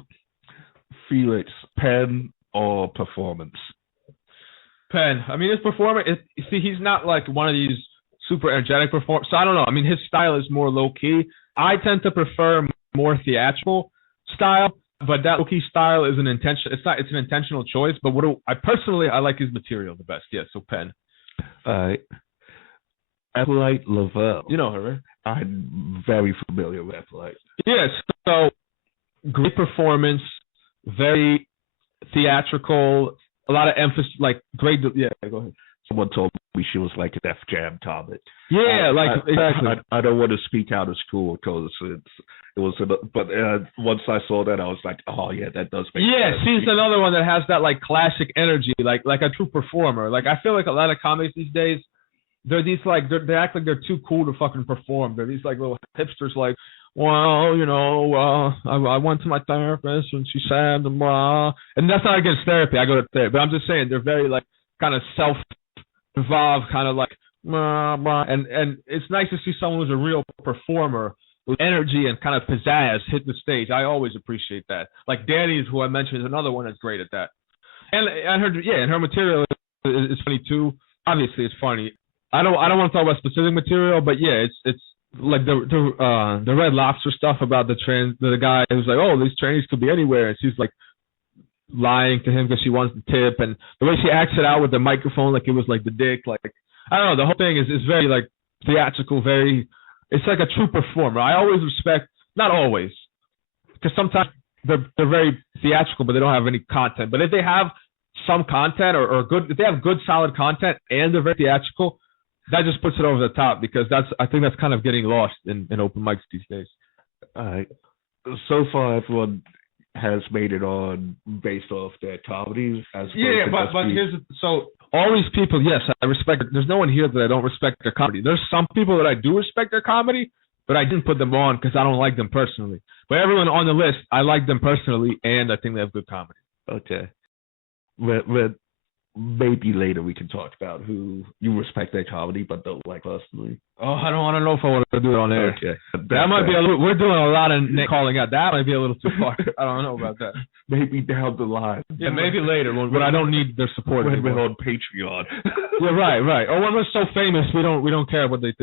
Felix, pen or performance? Pen. His performance. He's not like one of these super energetic performers. So I don't know. His style is more low key. I tend to prefer more theatrical style, but that low-key style is an intention. It's an intentional choice. But I like his material the best. Yeah, so pen. All right. Eppolite Lavelle. You know her, right? I'm very familiar with Eppolite. Yes. So great performance, very theatrical, a lot of emphasis, like great. Yeah, go ahead. Someone told me she was like a Def Jam Topic. Yeah, exactly. I don't want to speak out of school because but once I saw that, I was like, oh yeah, that does make sense. Yeah, she's another one that has that like classic energy, like a true performer. Like I feel like a lot of comics these days, they're these like they act like they're too cool to fucking perform. They're these like little hipsters, like, well, I went to my therapist and she said, blah. And that's not against therapy. I go to therapy, but I'm just saying they're very like kind of self-involved, kind of like, blah, blah. And it's nice to see someone who's a real performer with energy and kind of pizzazz hit the stage. I always appreciate that. Like Danny's, who I mentioned, is another one that's great at that. And her material is funny too. Obviously, it's funny. I don't want to talk about specific material, but yeah, it's like the Red Lobster stuff about the guy who's like, oh, these trainees could be anywhere, and she's like lying to him because she wants the tip, and the way she acts it out with the microphone, like it was like the dick, like I don't know. The whole thing is very like theatrical, it's like a true performer. I always respect, not always, because sometimes they're very theatrical, but they don't have any content. But if they have some content or good, if they have good solid content and they're very theatrical, that just puts it over the top, because I think that's kind of getting lost in open mics these days. All right. So far, everyone has made it on based off their comedies. But here's all these people, yes, I respect. There's no one here that I don't respect their comedy. There's some people that I do respect their comedy, but I didn't put them on because I don't like them personally. But everyone on the list, I like them personally, and I think they have good comedy. Okay. But maybe later we can talk about who you respect their comedy but don't like personally. Oh, I don't want to know if I want to do it on air. Okay. That might be a little. We're doing a lot of calling out. That might be a little too far. I don't know about that. Maybe down the line. Yeah, maybe later when I don't need their support. When we're on Patreon. Yeah, right. Or when we're so famous, we don't care what they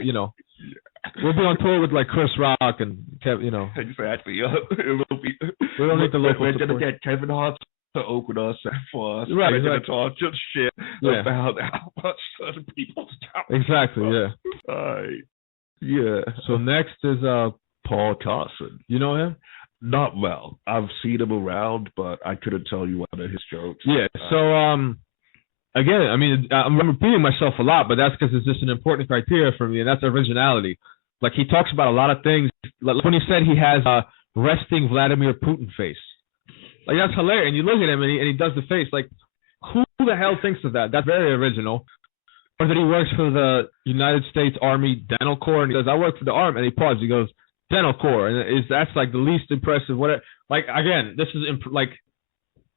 We'll be on tour with like Chris Rock and Kevin. Exactly. It'll be. We don't need the local We're support. gonna get Kevin Hart to open us for us. Right. We're gonna talk just shit about how much other people's comedy. Exactly. Yeah. Yeah. So next is Paul Carson. You know him? Not well. I've seen him around, but I couldn't tell you one of his jokes. Yeah. So again, I mean, I'm repeating myself a lot, but that's because it's just an important criteria for me, and that's originality. Like, he talks about a lot of things. Like when he said he has a resting Vladimir Putin face. Like, that's hilarious. And you look at him, and he does the face. Like, who the hell thinks of that? That's very original. Or that he works for the United States Army Dental Corps, and he says, I work for the Army. And he pauses. He goes, Dental Corps. And that's, like, the least impressive. Like, again, this is, like,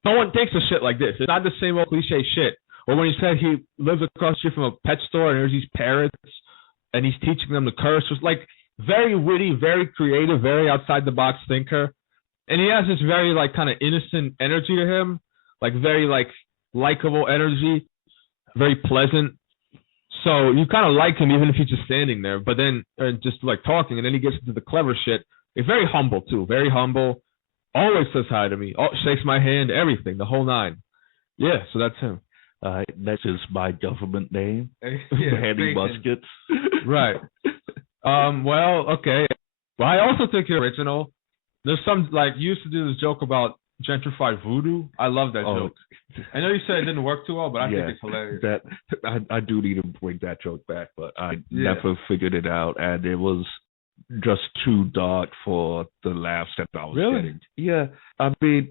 no one thinks of shit like this. It's not the same old cliche shit. Or when he said he lives across the street from a pet store, and there's these parrots, and he's teaching them to curse. It's like very witty, very creative, very outside the box thinker. And he has this very like kind of innocent energy to him, like very like likable energy, very pleasant. So you kind of like him even if he's just standing there, but then just like talking, and then he gets into the clever shit. He's very humble too, very humble. Always says hi to me, shakes my hand, everything, the whole nine. Yeah, so that's him. That's his my government name. Manny Muskets. Right. Well, okay. Well, I also think you're original. There's some, like, you used to do this joke about gentrified voodoo. I love that joke. I know you said it didn't work too well, but I think it's hilarious. I do need to bring that joke back, but I never figured it out, and it was just too dark for the laughs that I was getting. Yeah. I mean,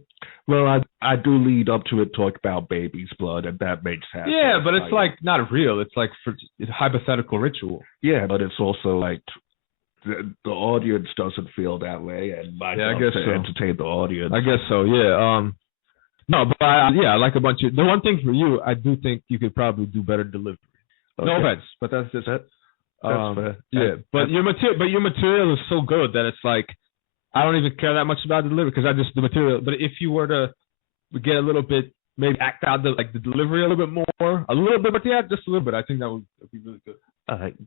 well, I do lead up to it, talk about baby's blood, and that makes sense. Yeah, but it's like not real. It's like it's hypothetical ritual. Yeah, but it's also like the audience doesn't feel that way, and my job to entertain the audience. I guess so. Yeah. No, but I like a bunch of. The one thing for you, I do think you could probably do better delivery. Okay. No offense, but that's just it. That's fair. Yeah, but your material is so good that it's like I don't even care that much about the delivery because the material. But if you were to get a little bit, maybe act out the delivery a little bit more, a little bit, but yeah, just a little bit. I think that would be really good.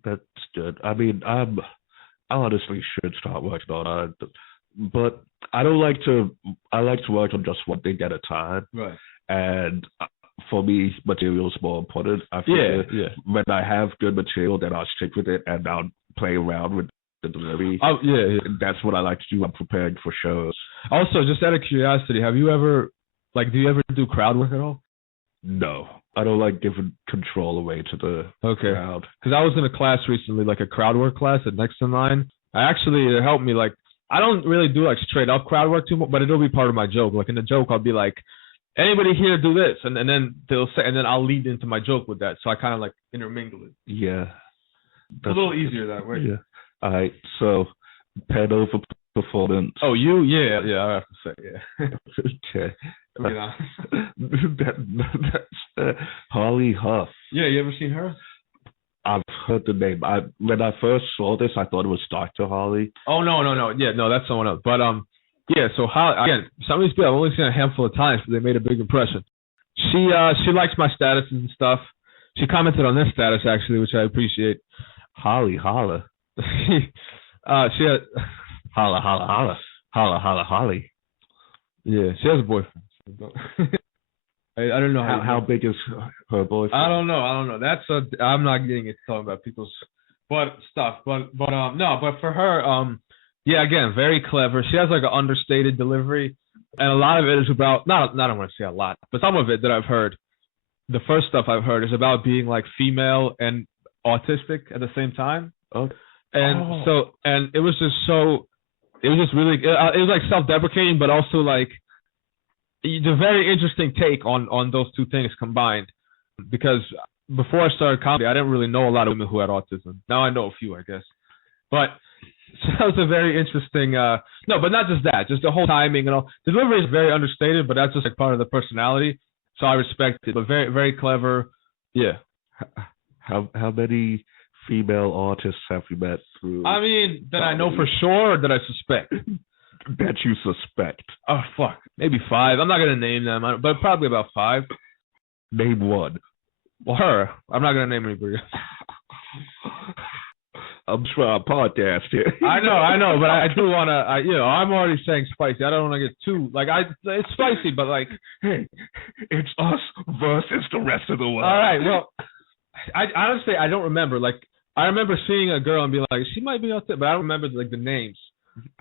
That's good. I mean, I honestly should start working on it, but I don't like to. I like to work on just one thing at a time. Right. And for me, material is more important. I feel when I have good material, then I'll stick with it and I'll play around with the delivery. Oh, yeah. That's what I like to do. I'm preparing for shows. Also, just out of curiosity, have you ever, do you ever do crowd work at all? No. I don't like giving control away to the crowd. Because I was in a class recently, like a crowd work class at Next in Line. It helped me, I don't really do, straight up crowd work too much, but it'll be part of my joke. Like, in the joke, I'll be like, anybody here do this? And then they'll say, and then I'll lead into my joke with that. So I kind of, intermingle it. Yeah. It's a little easier that way. Yeah. All right, so pen over performance. Oh, you? Yeah, I have to say, yeah. Okay. That's Holly Huff. Yeah, you ever seen her? I've heard the name. When I first saw this, I thought it was Dr. Holly. Oh, no. Yeah, no, that's someone else. But, yeah, so Holly, again, some of these people I've only seen a handful of times, but they made a big impression. She likes my statuses and stuff. She commented on this status, actually, which I appreciate. Holly, holla. She had holla, holla, holla, holla, holla, Holly. Yeah, she has a boyfriend. I don't know how big is her boyfriend. I don't know. I'm not getting into talking about people's stuff, but for her, yeah, again, very clever. She has an understated delivery, and a lot of it is about not I don't want to say a lot, but some of it that I've heard. The first stuff I've heard is about being female and autistic at the same time. Okay. And it was just really, it was self-deprecating, but also the very interesting take on those two things combined. because before I started comedy, I didn't really know a lot of women who had autism. Now I know a few, I guess. But so that was a very interesting. No, but not just that, just the whole timing and all. The delivery is very understated, but that's just like part of the personality. So I respect it. But very, very clever. Yeah. How many female artists have you met through? I mean, that I know for sure, or that I suspect. That you suspect. Oh fuck, maybe 5. I'm not gonna name them, but probably about 5. Name one. Well, her. I'm not gonna name anybody. I'm trying to podcast here. I know, but I do want to. I'm already saying spicy. I don't want to get too it's spicy, but like, hey, it's us versus the rest of the world. All right, well, I honestly I don't remember. Like, I remember seeing a girl and being like, she might be autistic, but I don't remember like the names.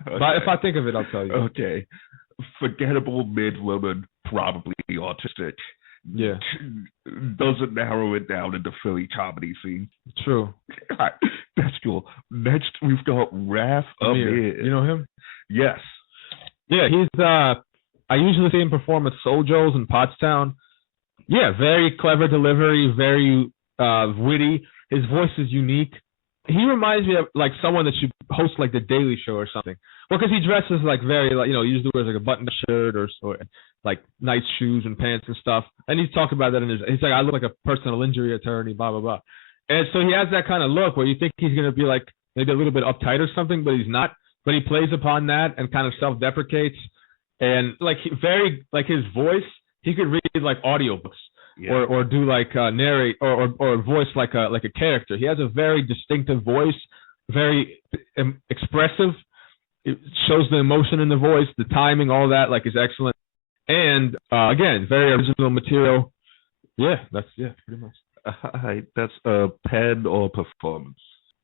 Okay. But if I think of it, I'll tell you. Okay, forgettable mid-woman, probably autistic. Yeah. Doesn't narrow it down in the Philly comedy scene. True. Right. That's cool. Next, we've got Raph Amir. You know him? Yes. Yeah, he's I usually see him perform at Soul Joe's in Pottstown. Yeah, very clever delivery, very witty. His voice is unique. He reminds me of like someone that should host like the Daily Show or something. Well, because he dresses like very like usually wears like a button shirt or like nice shoes and pants and stuff. And he's talking about that in his. He's like, I look like a personal injury attorney, blah blah blah. And so he has that kind of look where you think he's gonna be like maybe a little bit uptight or something, but he's not. But he plays upon that and kind of self-deprecates. And like very like his voice, he could read like audiobooks. Yeah. Or do like narrate or voice like a character. He has a very distinctive voice, very expressive. It shows the emotion in the voice, the timing, all that like is excellent. And again, very original material. Yeah, pretty much. That's pen or performance.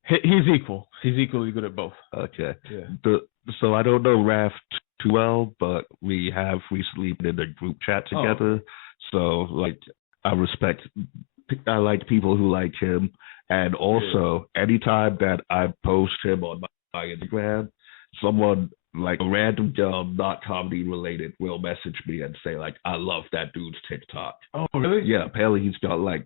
He's equal. He's equally good at both. Okay. Yeah. So I don't know Raph too well, but we have recently been in a group chat together. So like. I like people who like him, and also anytime that I post him on my Instagram, someone like a random girl, not comedy related, will message me and say like, "I love that dude's TikTok." Oh really? Yeah, apparently he's got like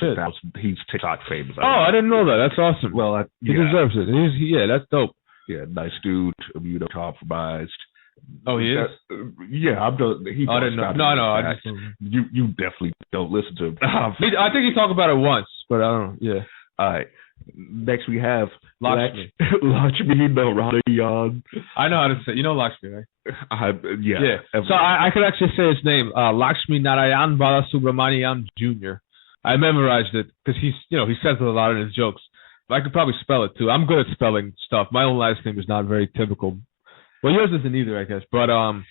shit, he's TikTok famous. I didn't know that. That's awesome. Well, he deserves it. That's dope. Yeah, nice dude, immunocompromised. Oh, he is? Yeah, I'm the. I didn't know. No, I just. You definitely don't listen to him. I think he talked about it once, but I don't know. Yeah. All right. Next we have Lakshmi. Lakshmi Narayan. I know how to say. You know Lakshmi, right? Yeah. So I could actually say his name, Lakshmi Narayan Balasubramanian Jr. I memorized it because he says it a lot in his jokes. But I could probably spell it too. I'm good at spelling stuff. My own last name is not very typical. Well, yours isn't either, I guess. But sorry.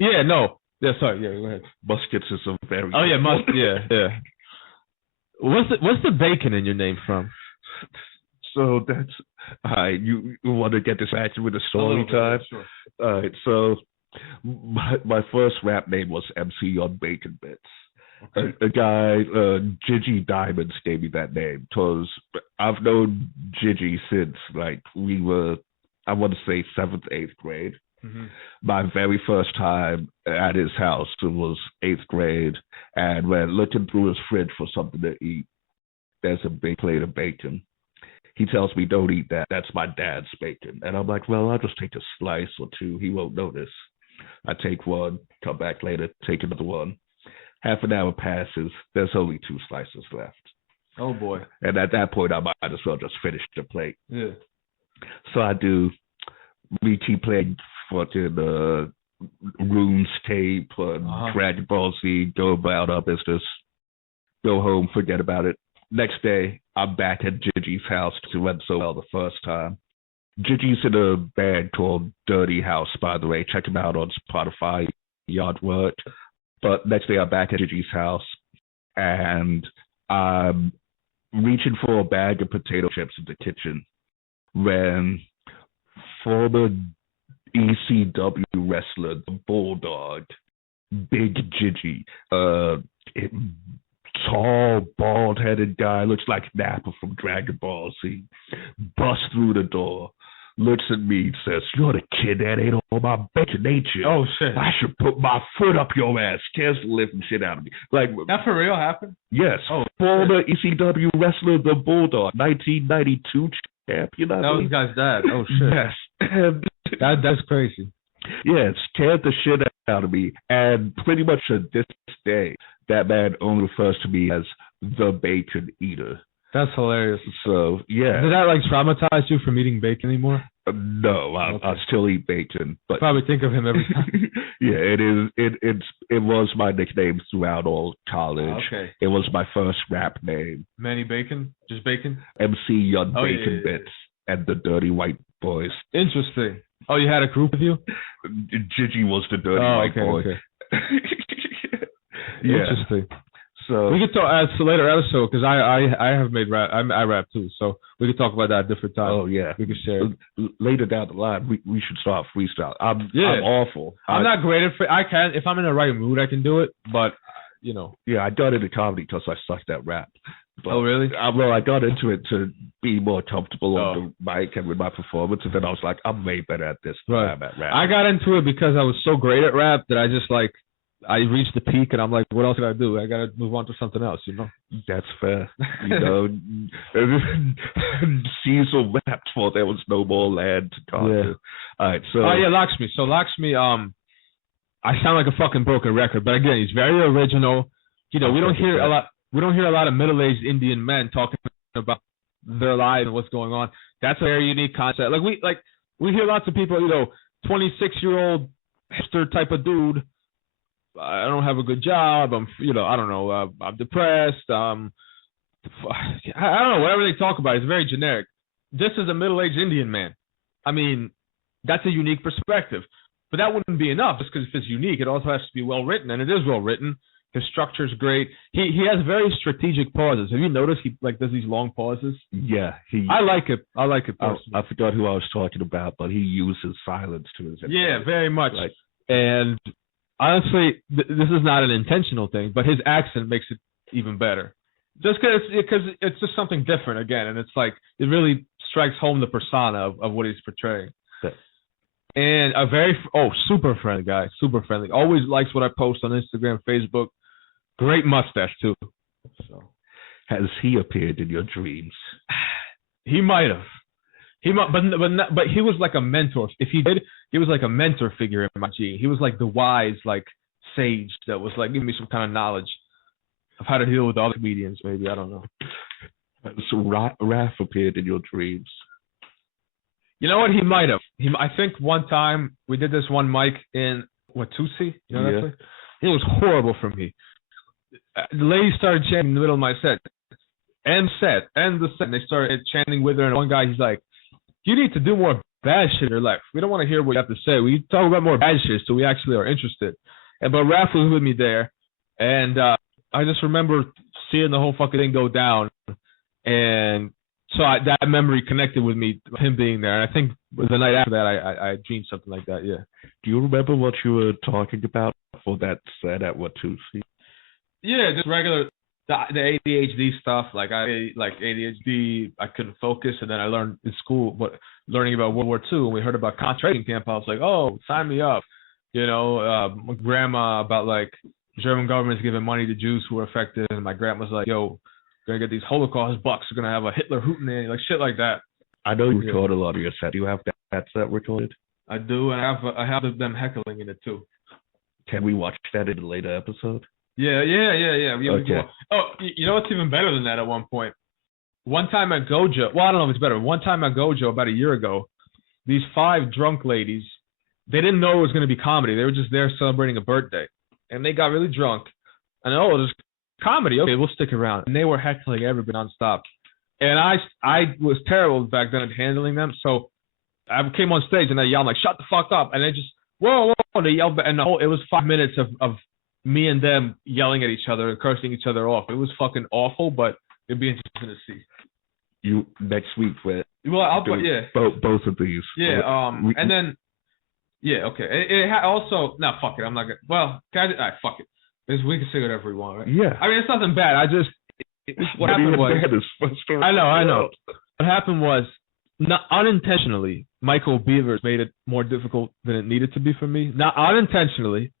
Yeah, go ahead. Muskets is a very. Oh yeah, yeah. What's the bacon in your name from? So that's you want to get this action with a story time? Sure. All right. So my first rap name was MC on Bacon Bits. Okay. A guy, Gigi Diamonds, gave me that name because I've known Gigi since like we were. I want to say 7th, 8th grade. Mm-hmm. My very first time at his house was 8th grade, and when looking through his fridge for something to eat, there's a big plate of bacon. He tells me, "Don't eat that. That's my dad's bacon." And I'm like, "Well, I'll just take a slice or two. He won't notice." I take one, come back later, take another one. Half an hour passes. There's only 2 slices left. Oh boy! And at that point, I might as well just finish the plate. Yeah. So I do. We keep playing fucking RuneScape, Dragon Ball Z, go about our business, go home, forget about it. Next day, I'm back at Gigi's house to went so well the first time. Gigi's in a band called Dirty House, by the way. Check him out on Spotify, Yard Work. But next day, I'm back at Gigi's house, and I'm reaching for a bag of potato chips in the kitchen when former ECW wrestler, the Bulldog, Big Gigi, tall, bald-headed guy, looks like Nappa from Dragon Ball Z, busts through the door. looks at me and says, "You're the kid that ate all my bacon, ain't you? Oh shit! I should put my foot up your ass." Scares the living shit out of me. Like That for real happened? yes, Oh, former ECW wrestler, the Bulldog, 1992 champion. I that was believe. the guy's dad. Oh shit! Yes, and That's crazy. yeah, it scared the shit out of me. And pretty much to this day, that man only refers to me as the Bacon Eater. That's hilarious. So yeah, Did that like traumatize you from eating bacon anymore? no, I still eat bacon, but Probably think of him every time. yeah, it is. It was my nickname throughout all college. Okay. It was my first rap name. Manny Bacon? Just Bacon? MC Young Oh, yeah, Bacon yeah, yeah. Bits and the Dirty White Boys. Interesting. Oh, you had a group of you? Gigi was the Dirty Oh, White okay, Boy. okay. Yeah. Interesting. So We could talk so later episode because I have made rap. I rap too, so we could talk about that at different time. oh yeah. We could share. Later down the line, we should start freestyle. I'm Yeah. awful. I'm not great at. I can if I'm in the right mood, I can do it. But Yeah, I got into comedy because I sucked at rap. But, Oh, really? Well, I got into it to be more comfortable Oh. on the mic and with my performance, and then I was like, I'm way better at this than Right. I'm at rap. I got into it because I was so great at rap that I just I reached the peak and I'm like, what else can I do? I gotta move on to something else, That's fair. Cecil rapped for there was no more land to conquer. Yeah. All right, so Oh yeah, Lakshmi. So Lakshmi, I sound like a fucking broken record, but again, he's very original. We don't hear a lot. We don't hear a lot of middle-aged Indian men talking about their lives and what's going on. That's a very unique concept. We hear lots of people, 26-year-old hipster type of dude. I don't have a good job. I'm, I don't know. I'm depressed. I don't know. Whatever they talk about is very generic. This is a middle-aged Indian man. I mean, that's a unique perspective. But that wouldn't be enough just because it's unique. It also has to be well written, and it is well written. His structure's great. He has very strategic pauses. Have you noticed he does these long pauses? yeah, I like it. Personally. I forgot who I was talking about, but he uses silence to his advantage. Yeah, very much. Like, And honestly, this is not an intentional thing, but his accent makes it even better. Just because it's just something different again, and it's like it really strikes home the persona of what he's portraying. Okay. And a very super friendly guy, super friendly. Always likes what I post on Instagram, Facebook. Great mustache too. So has he appeared in your dreams? he might have. But he was like a mentor. If he did, he was like a mentor figure in my G. He was like the wise, sage that was giving me some kind of knowledge of how to deal with other comedians. Maybe I don't know. So Raph appeared in your dreams. You know what? He might have. I think one time we did this one mic in Watusi. You know that place? It was horrible for me. The lady started chanting in the middle of my set. And the set. And they started chanting with her. And one guy, he's like, "You need to do more bad shit in your life. We don't want to hear what you have to say. We talk about more bad shit so we actually are interested." But Raph was with me there. And I just remember seeing the whole fucking thing go down. And so that memory connected with me, him being there. And I think the night after that, I dreamed something like that, yeah. Do you remember what you were talking about for that set at Watusi? Yeah, just regular, the ADHD stuff. ADHD, I couldn't focus. And then I learned in school, learning about World War II, and we heard about concentration camp. I was like, oh, sign me up. My grandma about German government's giving money to Jews who were affected. And my grandma's like, yo, gonna get these Holocaust bucks. We're gonna have a Hitler hootenanny, shit like that. I know you record a lot of your set. Do you have that set recorded? I do, and I have them heckling in it too. Can we watch that in a later episode? Yeah. Okay. You know what's even better than that? At one point, one time at Gojo. Well, I don't know if it's better. One time at Gojo about a year ago, these 5 drunk ladies, they didn't know it was gonna be comedy. They were just there celebrating a birthday, and they got really drunk. And there's comedy. Okay, we'll stick around. And they were heckling everybody nonstop. And I was terrible back then at handling them. So I came on stage and I yelled shut the fuck up. And they just, whoa. And they yelled, and it was 5 minutes of me and them yelling at each other and cursing each other off. It was fucking awful, but it'd be interesting to see. You next week with I'll put both of these. Yeah. And then okay. It also fuck it. I'm not gonna. Well, fuck it. We can say whatever we want, right? Yeah. I mean, it's nothing bad. I just I know. What happened was, not unintentionally, Michael Beavers made it more difficult than it needed to be for me. Not unintentionally,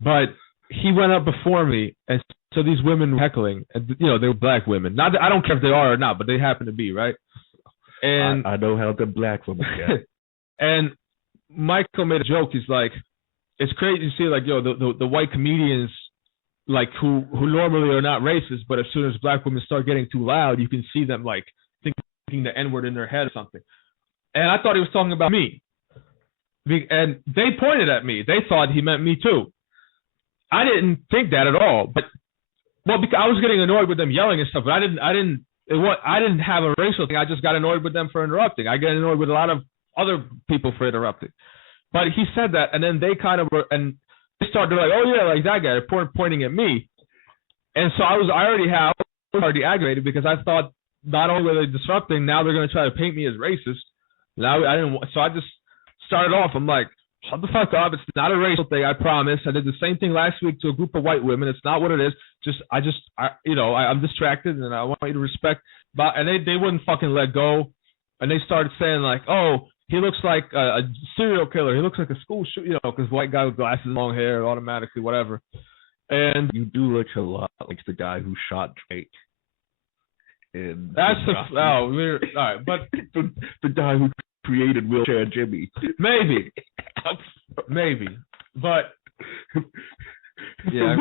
but he went up before me, and so these women were heckling, and they were black women. Not that, I don't care if they are or not, but they happen to be, right? And I know how the black women get. And Michael made a joke. He's like, it's crazy to see like the white comedians like who normally are not racist, but as soon as black women start getting too loud, you can see them like thinking the N-word in their head or something. And I thought he was talking about me. And they pointed at me. They thought he meant me too. I didn't think that at all. Because I was getting annoyed with them yelling and stuff, but I didn't have a racial thing. I just got annoyed with them for interrupting. I get annoyed with a lot of other people for interrupting. But he said that, and then they kind of were, and they started like, oh yeah, like that guy, pointing at me. And so I was already aggravated because I thought not only were they disrupting, now they're going to try to paint me as racist. Now I didn't. So I just started off. I'm like, shut the fuck up. It's not a racial thing. I promise. I did the same thing last week to a group of white women. It's not what it is. I'm distracted, and I want you to respect. And they wouldn't fucking let go. And they started saying like, oh, he looks like a serial killer. He looks like a school shooter, because white guy with glasses, long hair, automatically whatever. And you do look a lot like the guy who shot Drake. That's all right, but the guy who created Wheelchair Jimmy. Maybe, but yeah.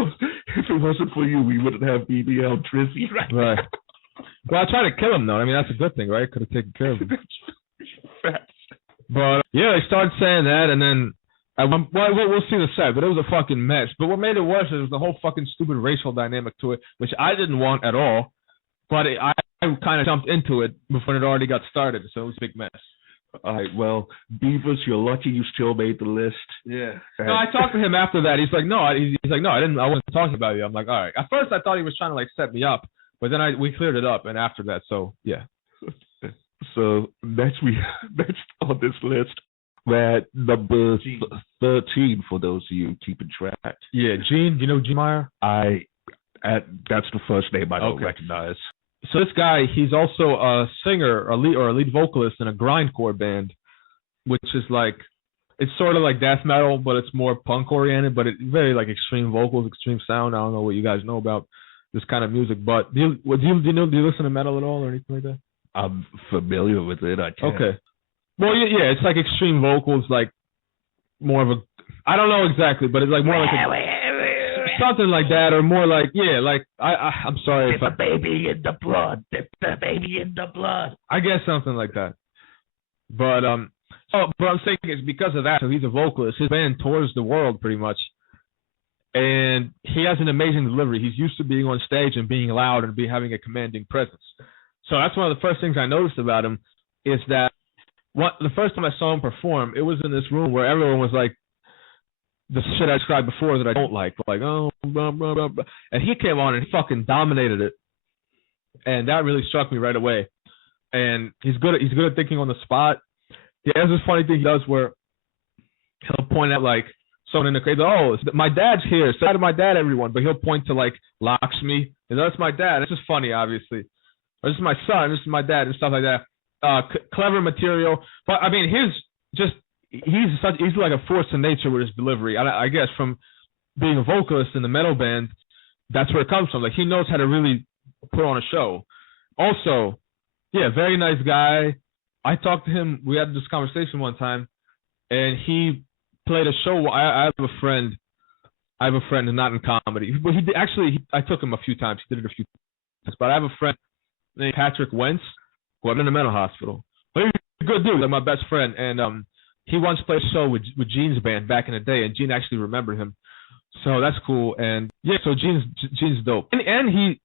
If it wasn't for you, we wouldn't have BBL Drizzy right now. Well, I tried to kill him though. I mean, that's a good thing, right? Could have taken care of him. But yeah, they started saying that, and then we'll see the set. But it was a fucking mess. But what made it worse is the whole fucking stupid racial dynamic to it, which I didn't want at all. But I kind of jumped into it before it already got started, so it was a big mess. All right, well, Beavers, you're lucky you still made the list. Yeah. No, I talked to him after that. He's like, no, I wasn't talking about you. I'm like, all right. At first, I thought he was trying to like set me up, but then we cleared it up, and after that, so yeah. So next on this list, we're at number 13 for those of you keeping track. Yeah, Gene. You know Gene Meyer? That's the first name I don't recognize. So this guy, he's also a singer, a lead vocalist in a grindcore band, which is like, it's sort of like death metal, but it's more punk oriented, but it's very like extreme vocals, extreme sound. I don't know what you guys know about this kind of music, but do you listen to metal at all or anything like that? I'm familiar with it. I can't. Okay. Well, yeah, it's like extreme vocals, like more of a, I don't know exactly, but it's like more like something like that, or more like, yeah, like I'm sorry. It's a baby in the blood. It's the baby in the blood. I guess something like that. But but I'm saying it's because of that. So he's a vocalist. His band tours the world pretty much, and he has an amazing delivery. He's used to being on stage and being loud and having a commanding presence. So that's one of the first things I noticed about him is that the first time I saw him perform, it was in this room where everyone was like, the shit I described before that I don't like oh, blah, blah, blah, blah. And he came on and he fucking dominated it, and that really struck me right away. And he's good at thinking on the spot. He has this funny thing he does where he'll point out like someone in the crowd, oh, my dad's here, say hi to my dad, everyone. But he'll point to like Lakshmi, and that's my dad. It's just funny, obviously. Or this is my son, this is my dad, and stuff like that. Clever material, but I mean, he's like a force of nature with his delivery. I guess from being a vocalist in the metal band, that's where it comes from. Like he knows how to really put on a show. Also, yeah, very nice guy. I talked to him. We had this conversation one time, and he played a show. I have a friend. Not in comedy, but I took him a few times. He did it a few times. But I have a friend named Patrick Wentz, who I'm in a mental hospital. But he's a good dude, like my best friend, and he once played a show with Gene's band back in the day, and Gene actually remembered him. So that's cool. And yeah, so Gene's dope. And he,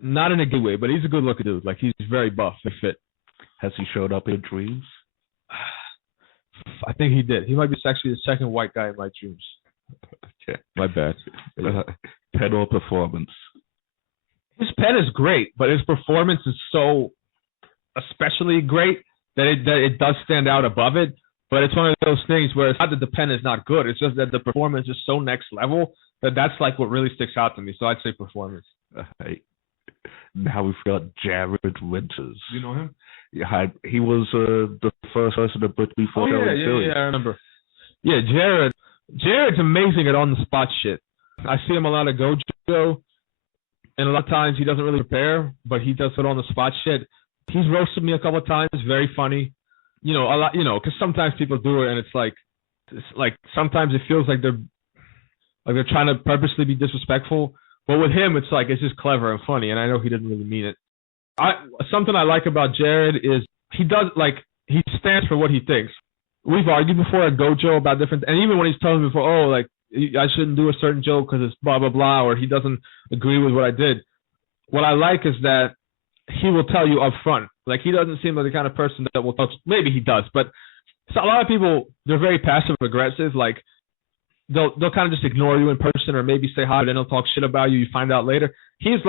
not in a good way, but he's a good looking dude. Like he's very buff and fit. Has he showed up in dreams? I think he did. He might be actually the second white guy in my dreams. Okay. My bad. Pen or performance? His pen is great, but his performance is so especially great that it does stand out above it. But it's one of those things where it's not that the pen is not good. It's just that the performance is so next level that's like what really sticks out to me. So I'd say performance. Now we've got Jared Winters. Do you know him? He was the first person to book me for yeah, I remember. Yeah, Jared's amazing at on the spot shit. I see him a lot of Gojo, and a lot of times he doesn't really prepare, but he does it on the spot shit. He's roasted me a couple of times, very funny. A lot, because sometimes people do it, and it's like sometimes it feels like they're trying to purposely be disrespectful. But with him, it's just clever and funny, and I know he didn't really mean it. Something I like about Jared is he stands for what he thinks. We've argued before at Gojo about different, and even when he's telling me before, I shouldn't do a certain joke because it's blah blah blah, or he doesn't agree with what I did. What I like is that he will tell you up front. Like, he doesn't seem like the kind of person that will talk. Maybe he does, but a lot of people, they're very passive aggressive. Like, they'll kind of just ignore you in person, or maybe say hi, but then they'll talk shit about you. You find out later. He's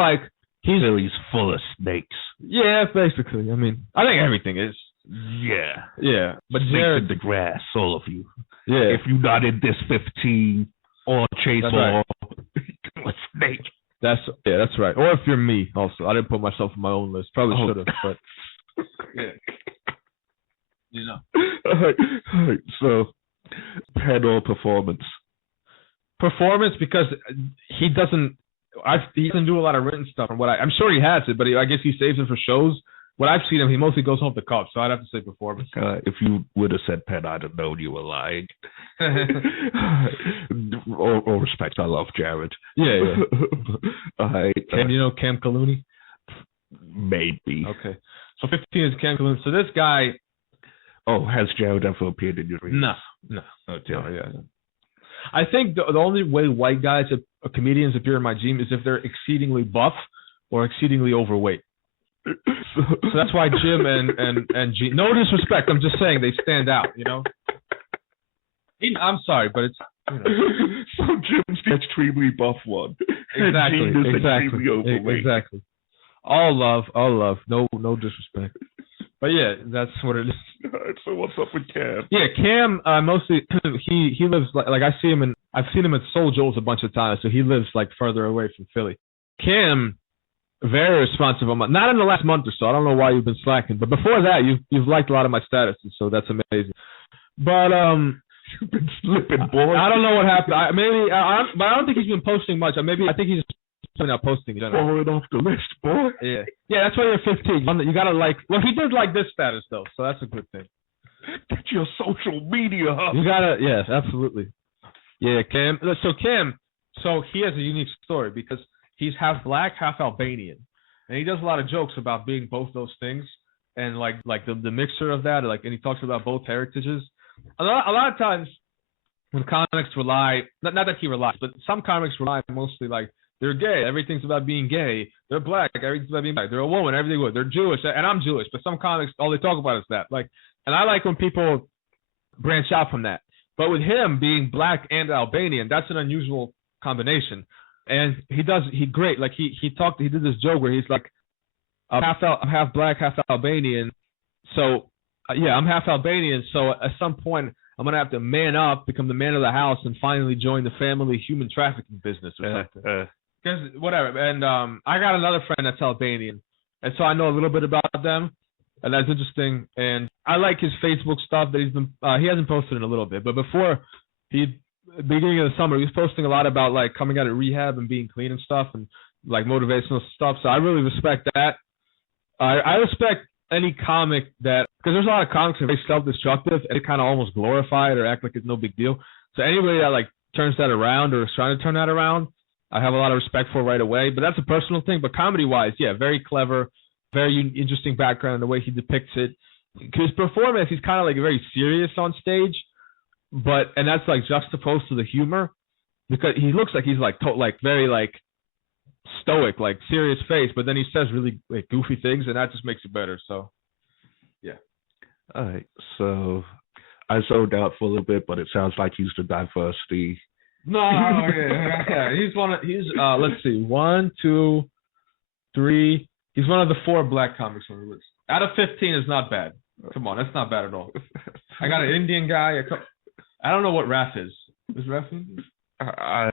full of snakes. Yeah, basically. I mean, I think everything is. Yeah. But snakes Jared, in the grass, all of you. Yeah. If you not in this 15 or chase or a snake. That's right. Or if you're me, also. I didn't put myself on my own list. Probably should have, but yeah. All right. So, head or performance? Performance, because he doesn't do a lot of written stuff. From I'm sure he has it, but I guess he saves it for shows. What I've seen him, he mostly goes home the cup, so I'd have to say performance. If you would have said Penn, I'd have known you were lying. All respect, I love Jared. Yeah. All right. Cam, you know Cam Kaluni? Maybe. Okay. So 15 is Cam Kaluni. So this guy... Oh, has Jared ever appeared in your dreams? No. Oh, yeah. I think the only way white guys or comedians appear in my dream is if they're exceedingly buff or exceedingly overweight. So that's why Jim and Gene, no disrespect, I'm just saying they stand out, I'm sorry, but it's, So Jim's the extremely buff one. Exactly. And Gene is extremely overweight. Exactly. All love. No disrespect. But yeah, that's what it is. All right, so what's up with Cam? Yeah, Cam, mostly he lives like I've seen him at Soul Joel's a bunch of times, so he lives further away from Philly. Cam, very responsive. Not in the last month or so. I don't know why you've been slacking, but before that, you've liked a lot of my statuses, so that's amazing. But you've been slipping, boy. I don't know what happened. But I don't think he's been posting much. I think he's not posting. Falling off the list, boy. Yeah. That's why you're 15. You gotta well, he did like this status though, so that's a good thing. That's your social media hub. You gotta, yes, absolutely. Yeah, Cam. So he has a unique story because he's half black, half Albanian, and he does a lot of jokes about being both those things, and the mixture of that, and he talks about both heritages. A lot of times when comics rely, not that he relies, but some comics rely mostly they're gay, everything's about being gay. They're black, everything's about being black. They're a woman, everything good. They're Jewish, and I'm Jewish, but some comics all they talk about is that. And I like when people branch out from that. But with him being black and Albanian, that's an unusual combination. And he great. He did this joke where he's I'm half black, half Albanian. So I'm half Albanian. So at some point I'm gonna have to man up, become the man of the house, and finally join the family human trafficking business or something. Because whatever. And I got another friend that's Albanian, and so I know a little bit about them, and that's interesting. And I like his Facebook stuff that he's been. He hasn't posted in a little bit, but before beginning of the summer, he was posting a lot about coming out of rehab and being clean and stuff, and motivational stuff. So I really respect that. I respect any comic because there's a lot of comics that are very self-destructive and they kind of almost glorify it or act like it's no big deal. So anybody that turns that around or is trying to turn that around, I have a lot of respect for right away. But that's a personal thing. But comedy-wise, yeah, very clever, very interesting background in the way he depicts it. His performance, he's kind of very serious on stage, and that's juxtaposed to the humor because he looks like he's very stoic, serious face, but then he says really goofy things, and that just makes it better. So, yeah. All right. So I zoned out for a little bit, but it sounds like he's the diversity. No, yeah. He's let's see, 1, 2, 3. He's one of the 4 black comics on the list. Out of 15 is not bad. Come on, that's not bad at all. I got an Indian guy. I don't know what Raph is. Is Raph Indian? I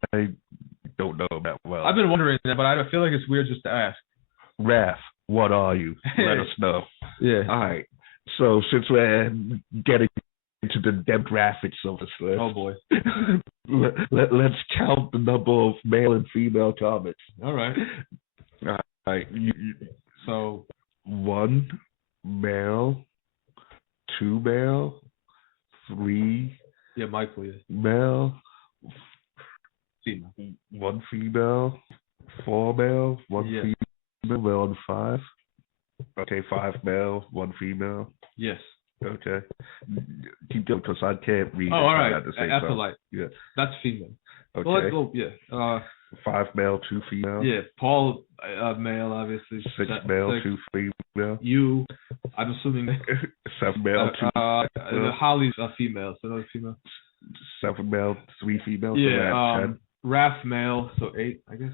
don't know that well. I've been wondering that, but I feel like it's weird just to ask. Raph. what are you? Let us know. Yeah. All right. So since we're getting into the demographics of this list, Oh boy. let's count the number of male and female comments. All right. All right. So 1 male, 2 male, 3 yeah, Michael. Yeah. male, Female. 1 female, 4 male, 1 Yeah. female, we're on 5. Okay, 5 male, 1 female. Yes. Okay. Keep going because I can't read. Oh, all right. At the same time. Epholite. Yeah. That's female. Okay. Well, let's go. Yeah. 5 male, 2 female. Yeah. Paul, male, obviously. 6 male, 2 female. You, I'm assuming. 7 male, 2. Holly's a female, so another female. 7 male, 3 female. Yeah. So 10. Raph male, so 8, I guess.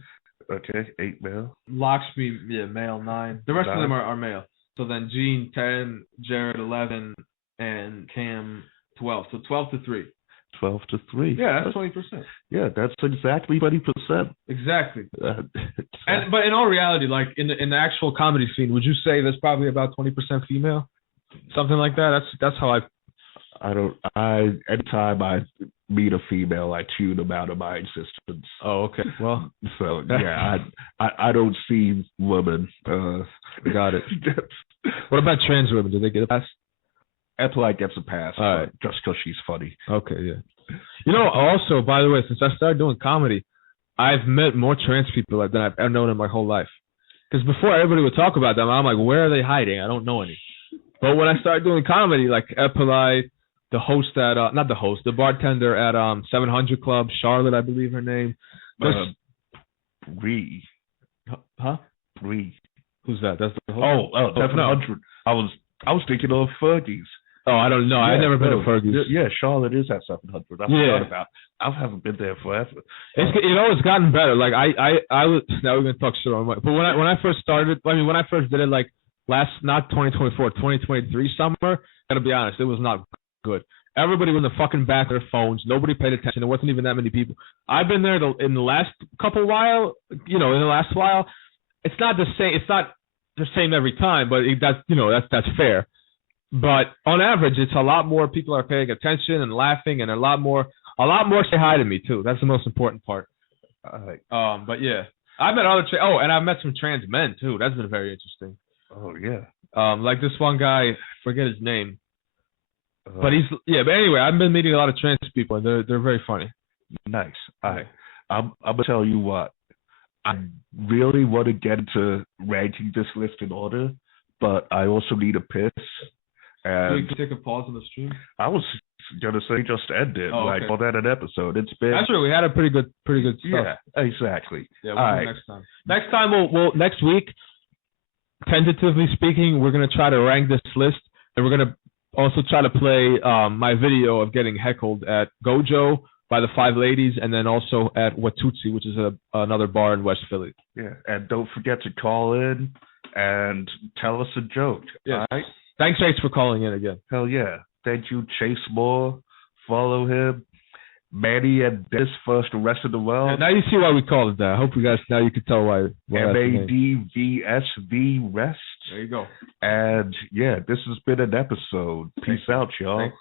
Okay, 8 male. Lakshmi, yeah, male, 9. The rest 9. of them are male. So then Gene 10, Jared 11, and Cam 12. So 12 to 3. 12 to 3. Yeah, that's 20%. Yeah, that's exactly 20%. Exactly. But in all reality, like in the actual comedy scene, would you say there's probably about 20% female? Something like that. That's how anytime I meet a female, I tune them out of my existence. Oh, okay. Well, so yeah, I don't see women. Got it. What about trans women? Do they get a pass? Epholite gets a pass, right. Just because she's funny. Okay, yeah. You know, also, by the way, since I started doing comedy, I've met more trans people than I've ever known in my whole life. Because before, everybody would talk about them. I'm like, where are they hiding? I don't know any. But when I started doing comedy, like Epholite, the host at, not the host, the bartender at 700 Club, Charlotte, I believe her name. Bree. Huh? Bree. Who's that? That's the host? Oh, 700. No. I was thinking of Fergie's. Oh, I don't know. Yeah, I've never been to Fergie's. Yeah, Charlotte is at 700. I forgot about. I haven't been there forever. It's gotten better. Like I was. Now we're gonna talk shit on my. But when I first started, when I first did it, like not 2024, 2023 summer. Gotta be honest, it was not good. Everybody was in the fucking back of their phones. Nobody paid attention. There wasn't even that many people. I've been there in the last while. It's not the same. It's not the same every time, but that's fair. But on average, it's a lot more people are paying attention and laughing, and a lot more say hi to me too. That's the most important part. But yeah, I've met other and I've met some trans men too. That's been very interesting. Oh yeah. Like this one guy, I forget his name, but But anyway, I've been meeting a lot of trans people, and they're very funny. Nice. I'm gonna tell you what. I really want to get into ranking this list in order, but I also need a piss. And so you can take a pause on the stream. I was gonna say just end it, okay. Call that an episode. It's been. That's true. We had a pretty good stuff. Yeah, exactly. Yeah, we'll do next time. Next time we'll next week. Tentatively speaking, we're gonna try to rank this list, and we're gonna also try to play my video of getting heckled at Gojo by the 5 ladies, and then also at Watusi, which is another bar in West Philly. Yeah, and don't forget to call in and tell us a joke. Yeah. Right? Thanks, Chase, for calling in again. Hell yeah. Thank you, Chase Moore. Follow him. Manny and this first the rest of the world. Yeah, now you see why we called it that. I hope you guys now you can tell why. MADVSV rest. There you go. And yeah, this has been an episode. Peace out, y'all. Thanks.